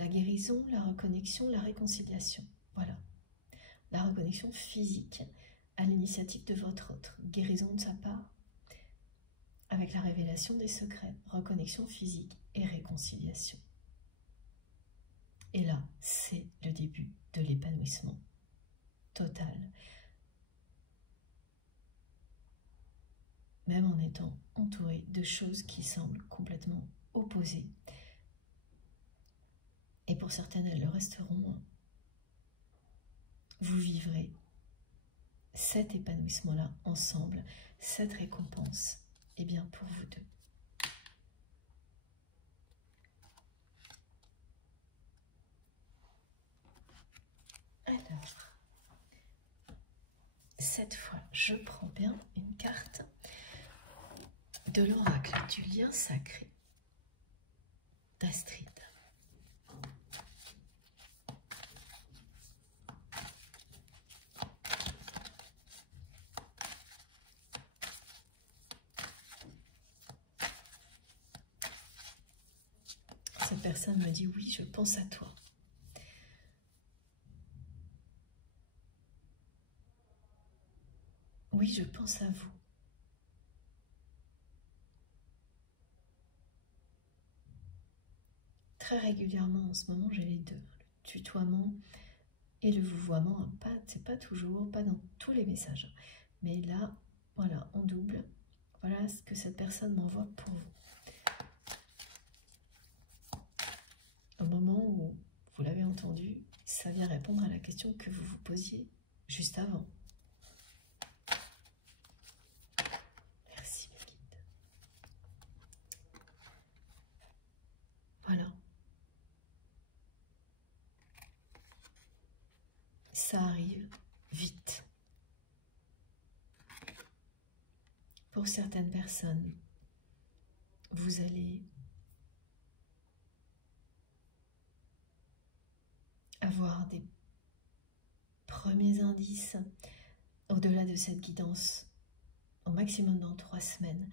La guérison, la reconnexion, la réconciliation. Voilà. La reconnexion physique à l'initiative de votre autre. Guérison de sa part avec la révélation des secrets. Reconnexion physique et réconciliation. Et là, c'est le début de l'épanouissement total. Même en étant entouré de choses qui semblent complètement opposées. Et pour certaines, elles le resteront. Vous vivrez cet épanouissement-là ensemble, cette récompense, et bien pour vous deux. Alors, cette fois, je prends bien une carte de l'oracle du lien sacré d'Astrid. Cette personne me dit oui, je pense à toi. Oui, je pense à vous. Très régulièrement en ce moment, j'ai les deux, le tutoiement et le vouvoiement. C'est pas toujours, pas dans tous les messages. Mais là, voilà, en double. Voilà ce que cette personne m'envoie pour vous. Au moment où vous l'avez entendu, ça vient répondre à la question que vous vous posiez juste avant. ça arrive vite. Pour certaines personnes, vous allez avoir des premiers indices au-delà de cette guidance, au maximum dans 3 semaines.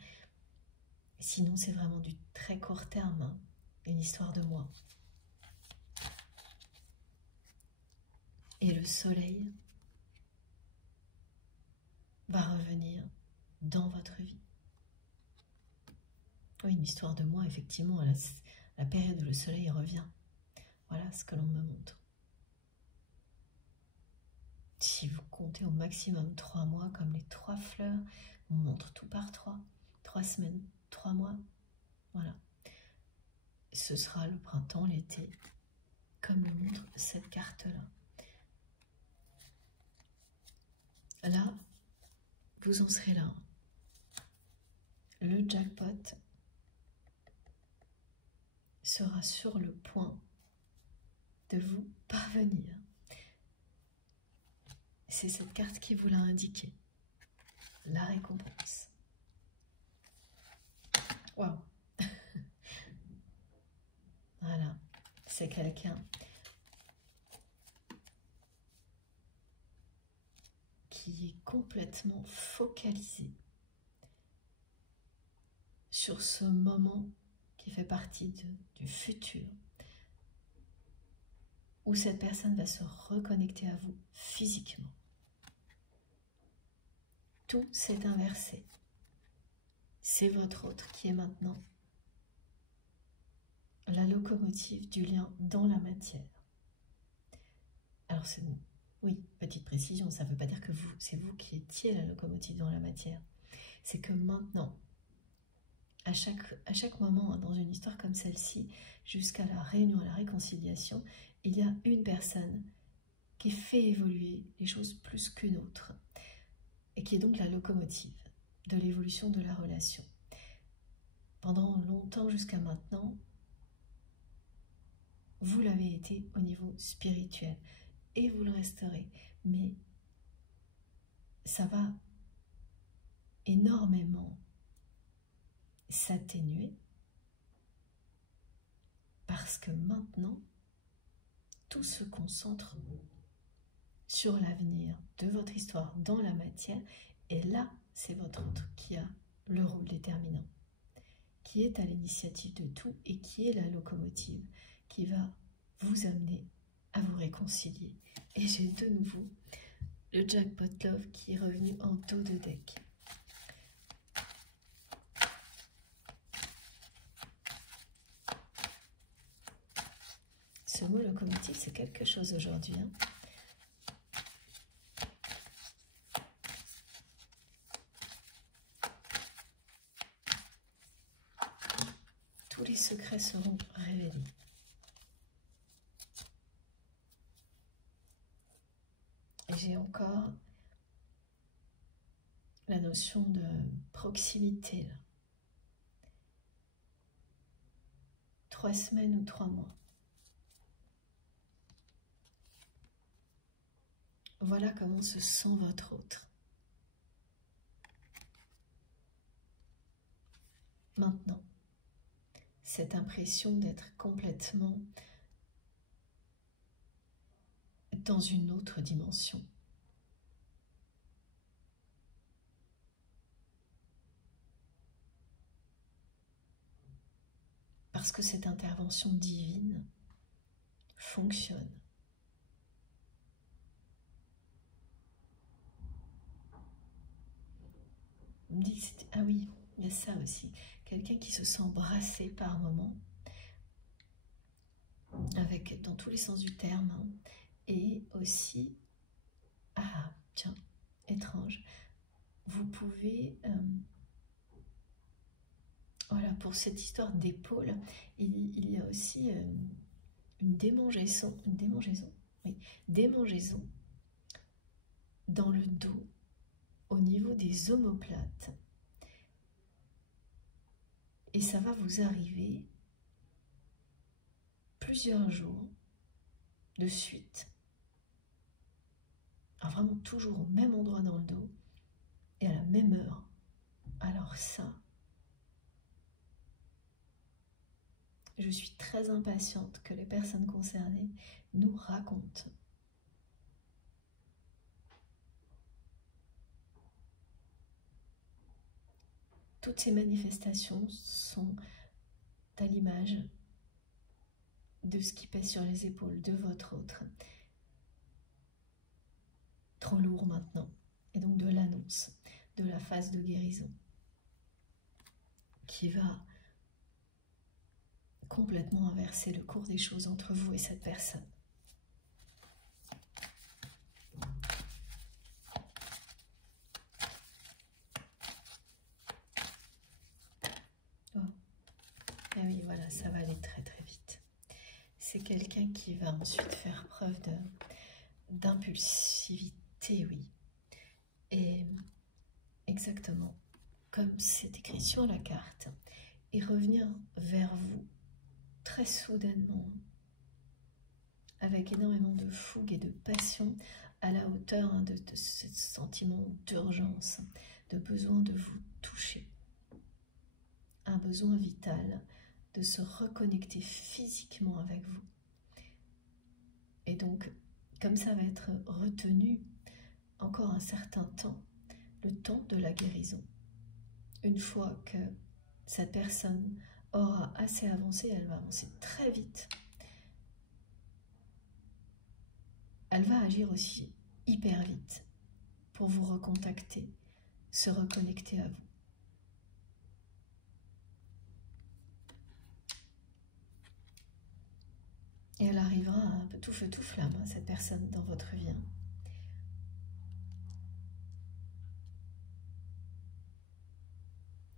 Sinon, c'est vraiment du très court terme, hein, une histoire de mois. Et le soleil va revenir dans votre vie. Oui, une histoire de mois, effectivement, à la période où le soleil revient. Voilà ce que l'on me montre. Si vous comptez au maximum 3 mois, comme les 3 fleurs, on montre tout par 3. 3 semaines, 3 mois, voilà. Ce sera le printemps, l'été, comme le montre cette carte-là. Là, vous en serez là. Le jackpot sera sur le point de vous parvenir. C'est cette carte qui vous l'a indiqué. La récompense. Waouh. Voilà, c'est quelqu'un qui est complètement focalisé sur ce moment qui fait partie du futur, où cette personne va se reconnecter à vous physiquement. Tout s'est inversé. C'est votre autre qui est maintenant la locomotive du lien dans la matière. Alors oui, petite précision, ça ne veut pas dire que c'est vous qui étiez la locomotive dans la matière. C'est que maintenant, à chaque moment dans une histoire comme celle-ci, jusqu'à la réunion, à la réconciliation, il y a une personne qui fait évoluer les choses plus qu'une autre et qui est donc la locomotive de l'évolution de la relation. Pendant longtemps jusqu'à maintenant, vous l'avez été au niveau spirituel et vous le resterez, mais ça va énormément s'atténuer parce que maintenant tout se concentre sur l'avenir de votre histoire dans la matière, et là c'est votre autre qui a le rôle déterminant, qui est à l'initiative de tout et qui est la locomotive qui va vous amener à vous réconcilier. Et j'ai de nouveau le jackpot love qui est revenu en dos de deck. Ce mot locomotive, c'est quelque chose aujourd'hui, hein. Tous les secrets seront révélés. Et j'ai encore la notion de proximité, là. 3 semaines ou 3 mois. Voilà comment se sent votre autre. Maintenant, cette impression d'être complètement dans une autre dimension. Parce que cette intervention divine fonctionne. On me dit que c'était... Ah oui, il y a ça aussi. Quelqu'un qui se sent brassé par moment, avec, dans tous les sens du terme, hein, et aussi... Ah, tiens, étrange. Vous pouvez... voilà, pour cette histoire d'épaule, il y a aussi une démangeaison, oui, démangeaison dans le dos, au niveau des omoplates. Et ça va vous arriver plusieurs jours de suite. vraiment toujours au même endroit dans le dos et à la même heure. Alors ça, je suis très impatiente que les personnes concernées nous racontent. Toutes ces manifestations sont à l'image de ce qui pèse sur les épaules de votre autre. Trop lourd maintenant. Et donc de l'annonce, de la phase de guérison qui va complètement inverser le cours des choses entre vous et cette personne. Oh. Et oui, voilà, ça va aller très très vite. C'est quelqu'un qui va ensuite faire preuve d'impulsivité, oui. Et exactement comme c'est écrit sur la carte, et revenir vers vous très soudainement, avec énormément de fougue et de passion, à la hauteur de ce sentiment d'urgence, de besoin de vous toucher. Un besoin vital de se reconnecter physiquement avec vous. Et donc, comme ça va être retenu encore un certain temps, le temps de la guérison, une fois que cette personne aura assez avancé, elle va avancer très vite. Elle va agir aussi hyper vite pour vous recontacter, se reconnecter à vous. Et elle arrivera un peu tout feu tout flamme, hein, cette personne dans votre vie. Hein.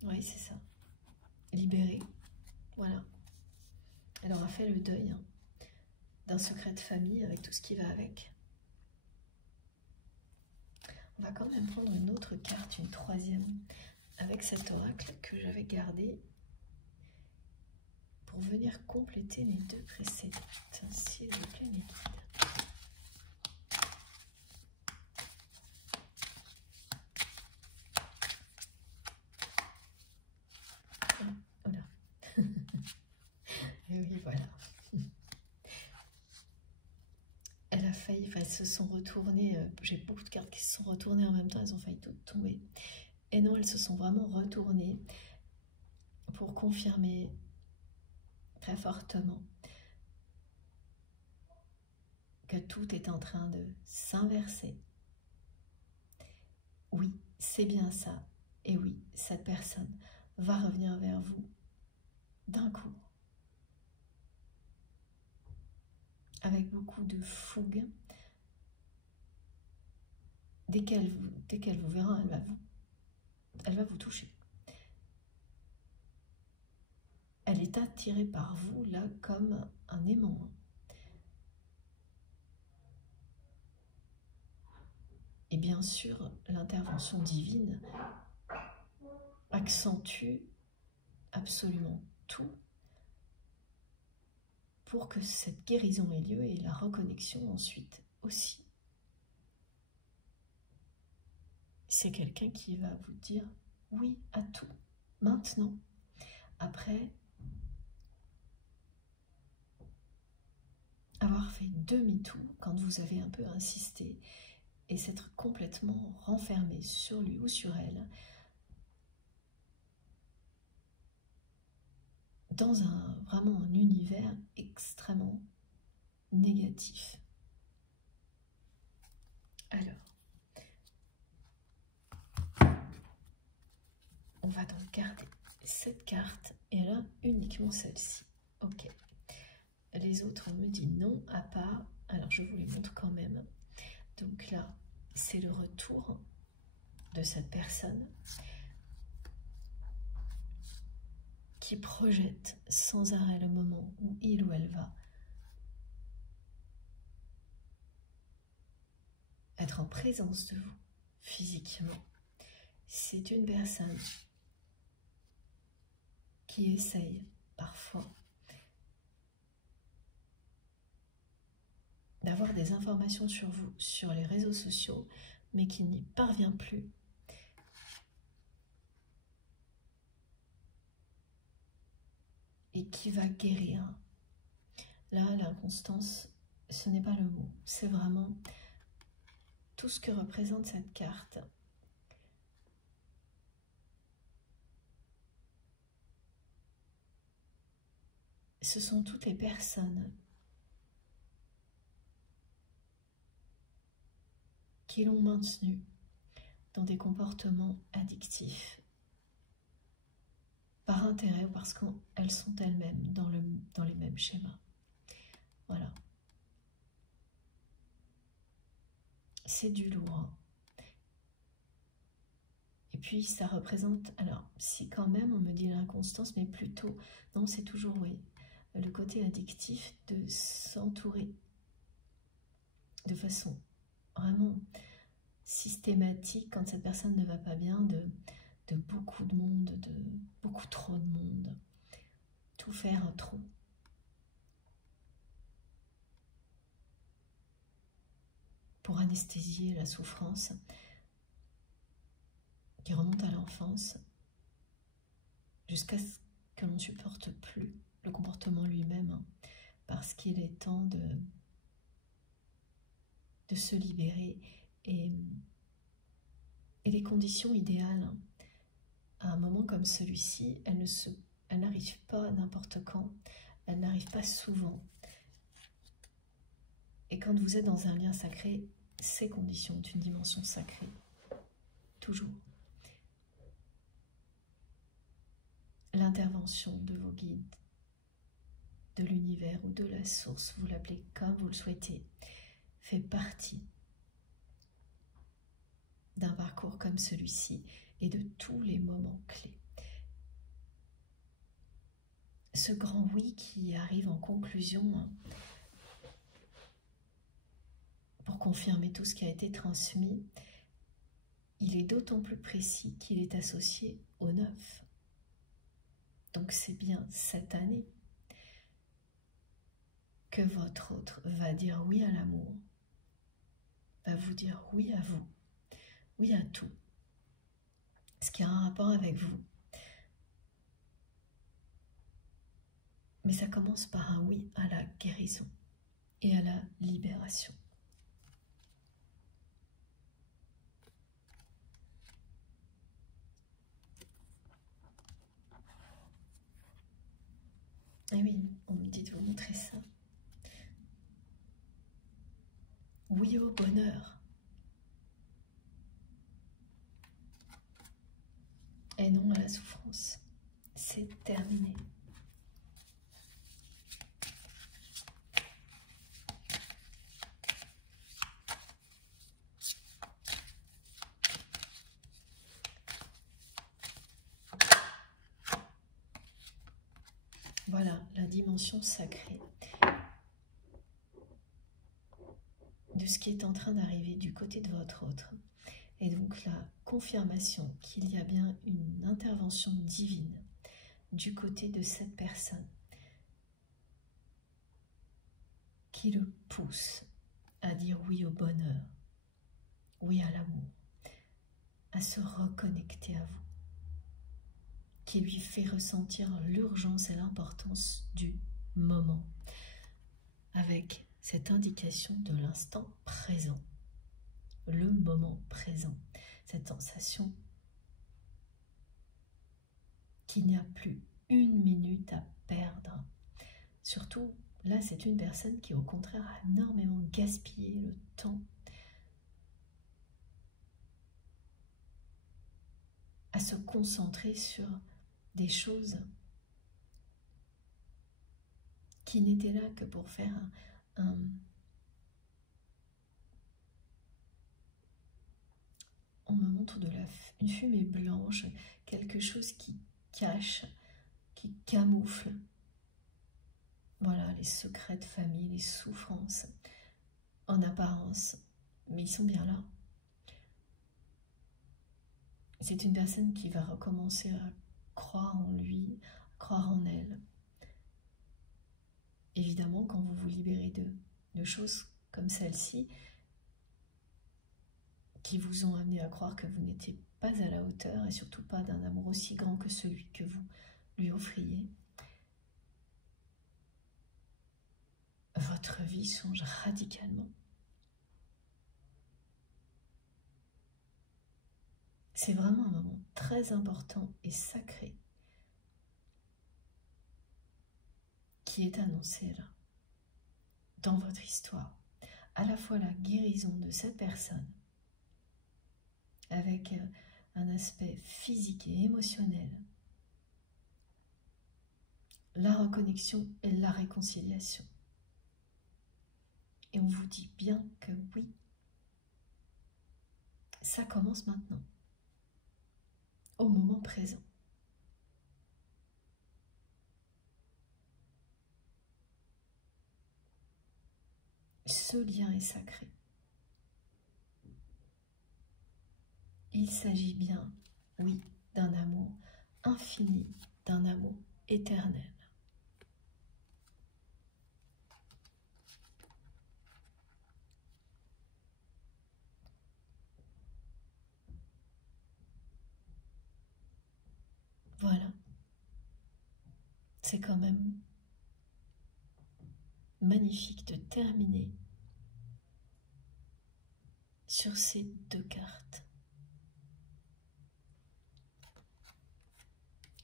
Oui, c'est ça. Libérée. Voilà. Elle aura fait le deuil hein, d'un secret de famille avec tout ce qui va avec. On va quand même prendre une autre carte, une troisième, avec cet oracle que j'avais gardé pour venir compléter les deux précédentes. S'il vous plaît, mes guides. Oh là. Et oui, voilà. Elle a failli, enfin, elles se sont retournées, j'ai beaucoup de cartes qui se sont retournées en même temps, elles ont failli toutes tomber. Et non, elles se sont vraiment retournées pour confirmer très fortement que tout est en train de s'inverser. Oui, c'est bien ça. Et oui, cette personne va revenir vers vous d'un coup. Avec beaucoup de fougue. Dès qu'elle vous verra, elle va vous toucher. Elle est attirée par vous, là, comme un aimant. Et bien sûr, l'intervention divine accentue absolument tout pour que cette guérison ait lieu et la reconnexion ensuite aussi. C'est quelqu'un qui va vous dire oui à tout, maintenant. Après avoir fait demi-tour quand vous avez un peu insisté et s'être complètement renfermé sur lui ou sur elle dans vraiment un univers extrêmement négatif. Alors, on va donc garder cette carte et là uniquement celle-ci. Ok. Les autres, on me dit non, à part. Alors, je vous les montre quand même. Donc là, c'est le retour de cette personne qui projette sans arrêt le moment où il ou elle va être en présence de vous physiquement. C'est une personne qui essaye parfois d'avoir des informations sur vous sur les réseaux sociaux, mais qui n'y parvient plus. Et qui va guérir. Là, l'inconstance, ce n'est pas le mot, c'est vraiment tout ce que représente cette carte. Ce sont toutes les personnes qui l'ont maintenue dans des comportements addictifs, par intérêt ou parce qu'elles sont elles-mêmes dans les mêmes schémas. Voilà. C'est du lourd. Et puis ça représente, alors si quand même on me dit l'inconstance, mais plutôt, non c'est toujours oui, le côté addictif de s'entourer de façon vraiment systématique quand cette personne ne va pas bien, de beaucoup de monde, de beaucoup trop de monde, tout faire trop. Pour anesthésier la souffrance qui remonte à l'enfance jusqu'à ce que l'on ne supporte plus le comportement lui-même, hein, parce qu'il est temps de se libérer et les conditions idéales à un moment comme celui-ci, elles n'arrivent pas n'importe quand, elles n'arrivent pas souvent. Et quand vous êtes dans un lien sacré, ces conditions ont une dimension sacrée, toujours. L'intervention de vos guides, de l'univers ou de la source, vous l'appelez comme vous le souhaitez, fait partie d'un parcours comme celui-ci et de tous les moments clés. Ce grand oui qui arrive en conclusion, hein, pour confirmer tout ce qui a été transmis, il est d'autant plus précis qu'il est associé au 9. Donc c'est bien cette année que votre autre va dire oui à l'amour, va vous dire oui à vous, oui à tout, ce qui a un rapport avec vous. Mais ça commence par un oui à la guérison et à la libération. Et oui, on me dit de vous montrer ça. Oui au bonheur. Et non à la souffrance. C'est terminé. Voilà la dimension sacrée de ce qui est en train d'arriver du côté de votre autre. Et donc la confirmation qu'il y a bien une intervention divine du côté de cette personne qui le pousse à dire oui au bonheur, oui à l'amour, à se reconnecter à vous, qui lui fait ressentir l'urgence et l'importance du moment, avec cette indication de l'instant présent, le moment présent, cette sensation qu'il n'y a plus une minute à perdre. Surtout, là, c'est une personne qui, au contraire, a énormément gaspillé le temps à se concentrer sur des choses qui n'étaient là que pour faire on me montre une fumée blanche, quelque chose qui cache, qui camoufle. Voilà, les secrets de famille, les souffrances, en apparence, mais ils sont bien là. C'est une personne qui va recommencer à croire en lui, à croire en elle. Évidemment, quand vous vous libérez de choses comme celle-ci, qui vous ont amené à croire que vous n'étiez pas à la hauteur et surtout pas d'un amour aussi grand que celui que vous lui offriez, votre vie change radicalement. C'est vraiment un moment très important et sacré qui est annoncé là, dans votre histoire. À la fois la guérison de cette personne, avec un aspect physique et émotionnel, la reconnexion et la réconciliation. Et on vous dit bien que oui, ça commence maintenant, au moment présent. Ce lien est sacré. Il s'agit bien, oui, d'un amour infini, d'un amour éternel. Voilà. C'est quand même magnifique de terminer sur ces deux cartes.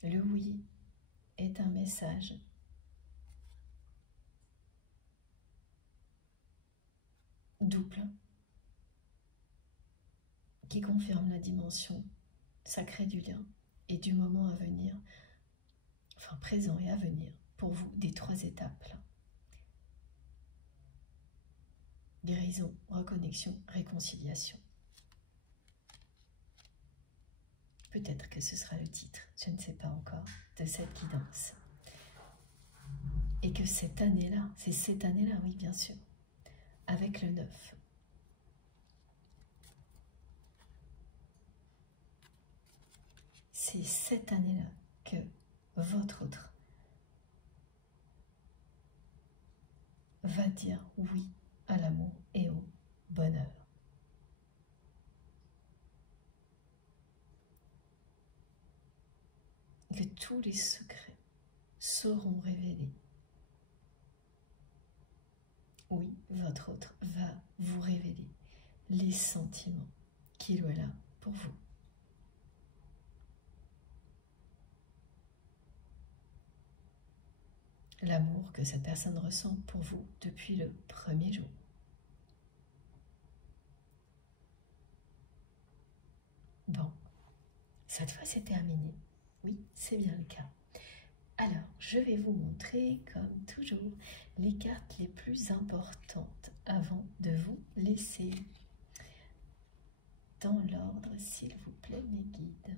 Le oui est un message double qui confirme la dimension sacrée du lien et du moment à venir, enfin présent et à venir pour vous, des trois étapes là. Guérison, reconnexion, réconciliation. Peut-être que ce sera le titre, je ne sais pas encore, de cette guidance. Et que cette année-là, c'est cette année-là, oui bien sûr, avec le 9. C'est cette année-là que votre autre va dire oui à l'amour et au bonheur. Que tous les secrets seront révélés. Oui, votre autre va vous révéler les sentiments qu'il est là pour vous. L'amour que cette personne ressent pour vous depuis le premier jour. Bon, cette fois c'est terminé. Oui, c'est bien le cas. Alors, je vais vous montrer, comme toujours, les cartes les plus importantes avant de vous laisser dans l'ordre, s'il vous plaît, mes guides.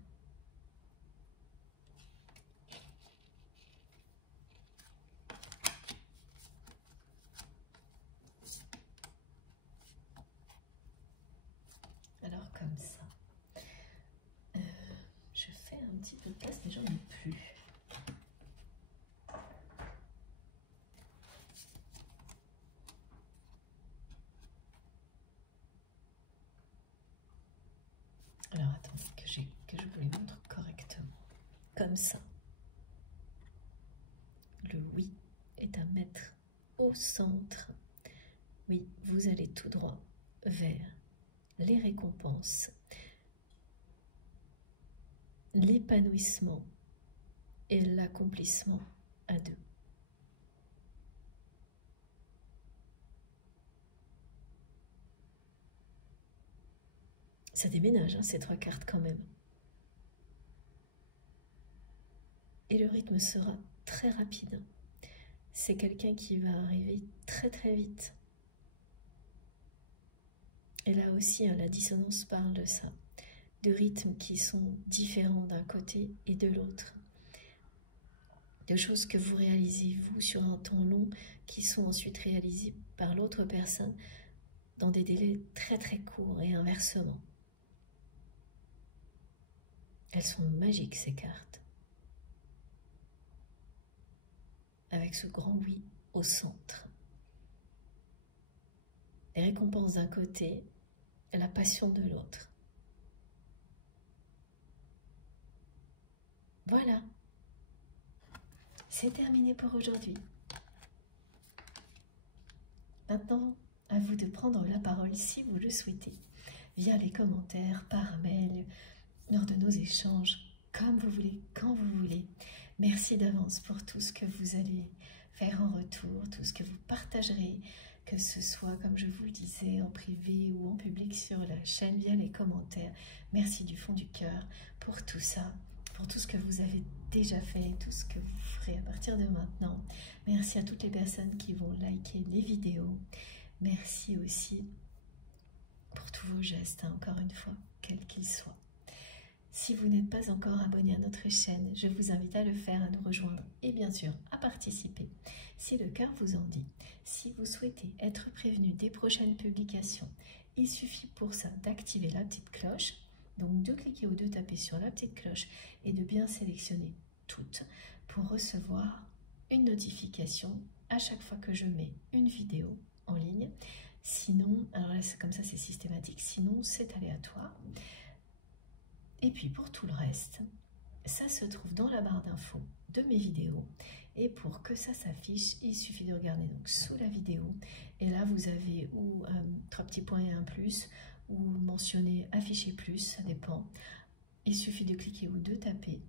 Alors, comme ça, je fais un petit peu de place, mais j'en ai plus. Alors, attendez, que je vous les montre correctement. Comme ça. Le oui est à mettre au centre. Oui, vous allez tout droit vers les récompenses, l'épanouissement et l'accomplissement à deux. Ça déménage, hein, ces trois cartes quand même. Et le rythme sera très rapide. C'est quelqu'un qui va arriver très très vite. Et là aussi, hein, la dissonance parle de ça, de rythmes qui sont différents d'un côté et de l'autre. De choses que vous réalisez, vous, sur un temps long, qui sont ensuite réalisées par l'autre personne dans des délais très très courts et inversement. Elles sont magiques, ces cartes. Avec ce grand oui au centre. les récompenses d'un côté, la passion de l'autre. Voilà, c'est terminé pour aujourd'hui. Maintenant, à vous de prendre la parole si vous le souhaitez, via les commentaires, par mail, lors de nos échanges, comme vous voulez, quand vous voulez. Merci d'avance pour tout ce que vous allez faire en retour, tout ce que vous partagerez, que ce soit, comme je vous le disais, en privé ou en public sur la chaîne, via les commentaires. Merci du fond du cœur pour tout ça, pour tout ce que vous avez déjà fait, tout ce que vous ferez à partir de maintenant. Merci à toutes les personnes qui vont liker les vidéos. Merci aussi pour tous vos gestes, encore une fois, quels qu'ils soient. Si vous n'êtes pas encore abonné à notre chaîne, je vous invite à le faire, à nous rejoindre et bien sûr à participer, si le cœur vous en dit. Si vous souhaitez être prévenu des prochaines publications, il suffit pour ça d'activer la petite cloche, donc de cliquer ou de taper sur la petite cloche et de bien sélectionner toutes pour recevoir une notification à chaque fois que je mets une vidéo en ligne. Sinon, alors là c'est comme ça, c'est systématique, sinon c'est aléatoire. Et puis pour tout le reste, ça se trouve dans la barre d'infos de mes vidéos. Et pour que ça s'affiche, il suffit de regarder donc sous la vidéo. Et là, vous avez ou 3 petits points et un plus, ou mentionner afficher plus, ça dépend. Il suffit de cliquer ou de taper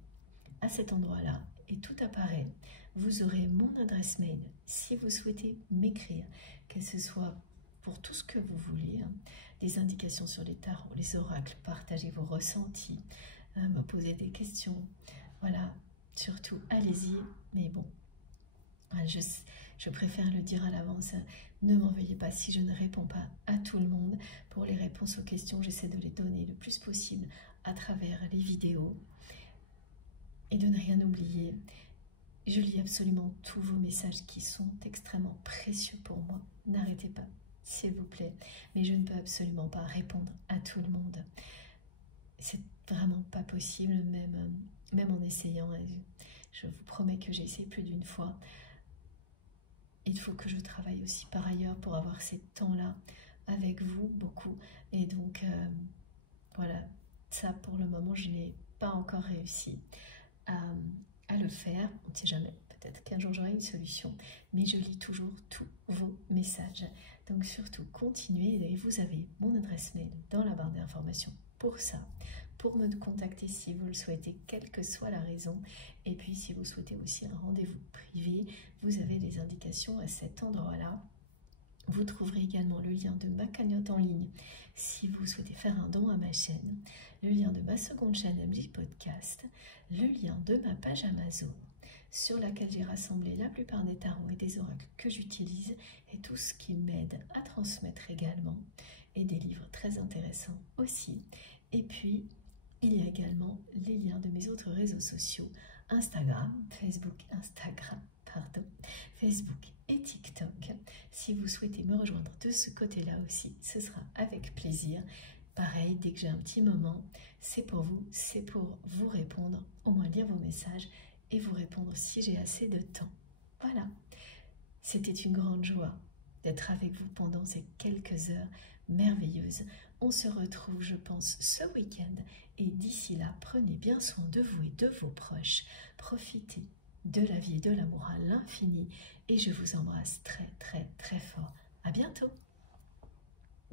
à cet endroit-là et tout apparaît. Vous aurez mon adresse mail si vous souhaitez m'écrire, que ce soit pour tout ce que vous voulez, hein, des indications sur les tarots, les oracles, partager vos ressentis, me poser des questions, voilà, surtout allez-y, mais bon, je préfère le dire à l'avance, ne m'en veuillez pas si je ne réponds pas à tout le monde. Pour les réponses aux questions, j'essaie de les donner le plus possible à travers les vidéos et de ne rien oublier. Je lis absolument tous vos messages qui sont extrêmement précieux pour moi, n'arrêtez pas, s'il vous plaît, mais je ne peux absolument pas répondre à tout le monde. C'est vraiment pas possible, même en essayant. Je vous promets que j'ai essayé plus d'une fois. Il faut que je travaille aussi par ailleurs pour avoir ces temps-là avec vous, beaucoup. Et donc, voilà, ça pour le moment, je n'ai pas encore réussi à le faire. On ne sait jamais, peut-être qu'un jour j'aurai une solution, mais je lis toujours tous vos messages. Donc surtout, continuez, et vous avez mon adresse mail dans la barre d'informations pour ça, pour me contacter si vous le souhaitez, quelle que soit la raison. Et puis si vous souhaitez aussi un rendez-vous privé, vous avez les indications à cet endroit-là. Vous trouverez également le lien de ma cagnotte en ligne si vous souhaitez faire un don à ma chaîne, le lien de ma seconde chaîne MJ Podcast, le lien de ma page Amazon sur laquelle j'ai rassemblé la plupart des tarots et des oracles que j'utilise et tout ce qui m'aide à transmettre également, et des livres très intéressants aussi. Et puis, il y a également les liens de mes autres réseaux sociaux, Facebook et TikTok. Si vous souhaitez me rejoindre de ce côté-là aussi, ce sera avec plaisir. Pareil, dès que j'ai un petit moment, c'est pour vous, c'est pour vous répondre, au moins lire vos messages et vous répondre si j'ai assez de temps. Voilà, c'était une grande joie d'être avec vous pendant ces quelques heures merveilleuses. On se retrouve, je pense, ce week-end. Et d'ici là, prenez bien soin de vous et de vos proches. Profitez de la vie et de l'amour à l'infini. Et je vous embrasse très,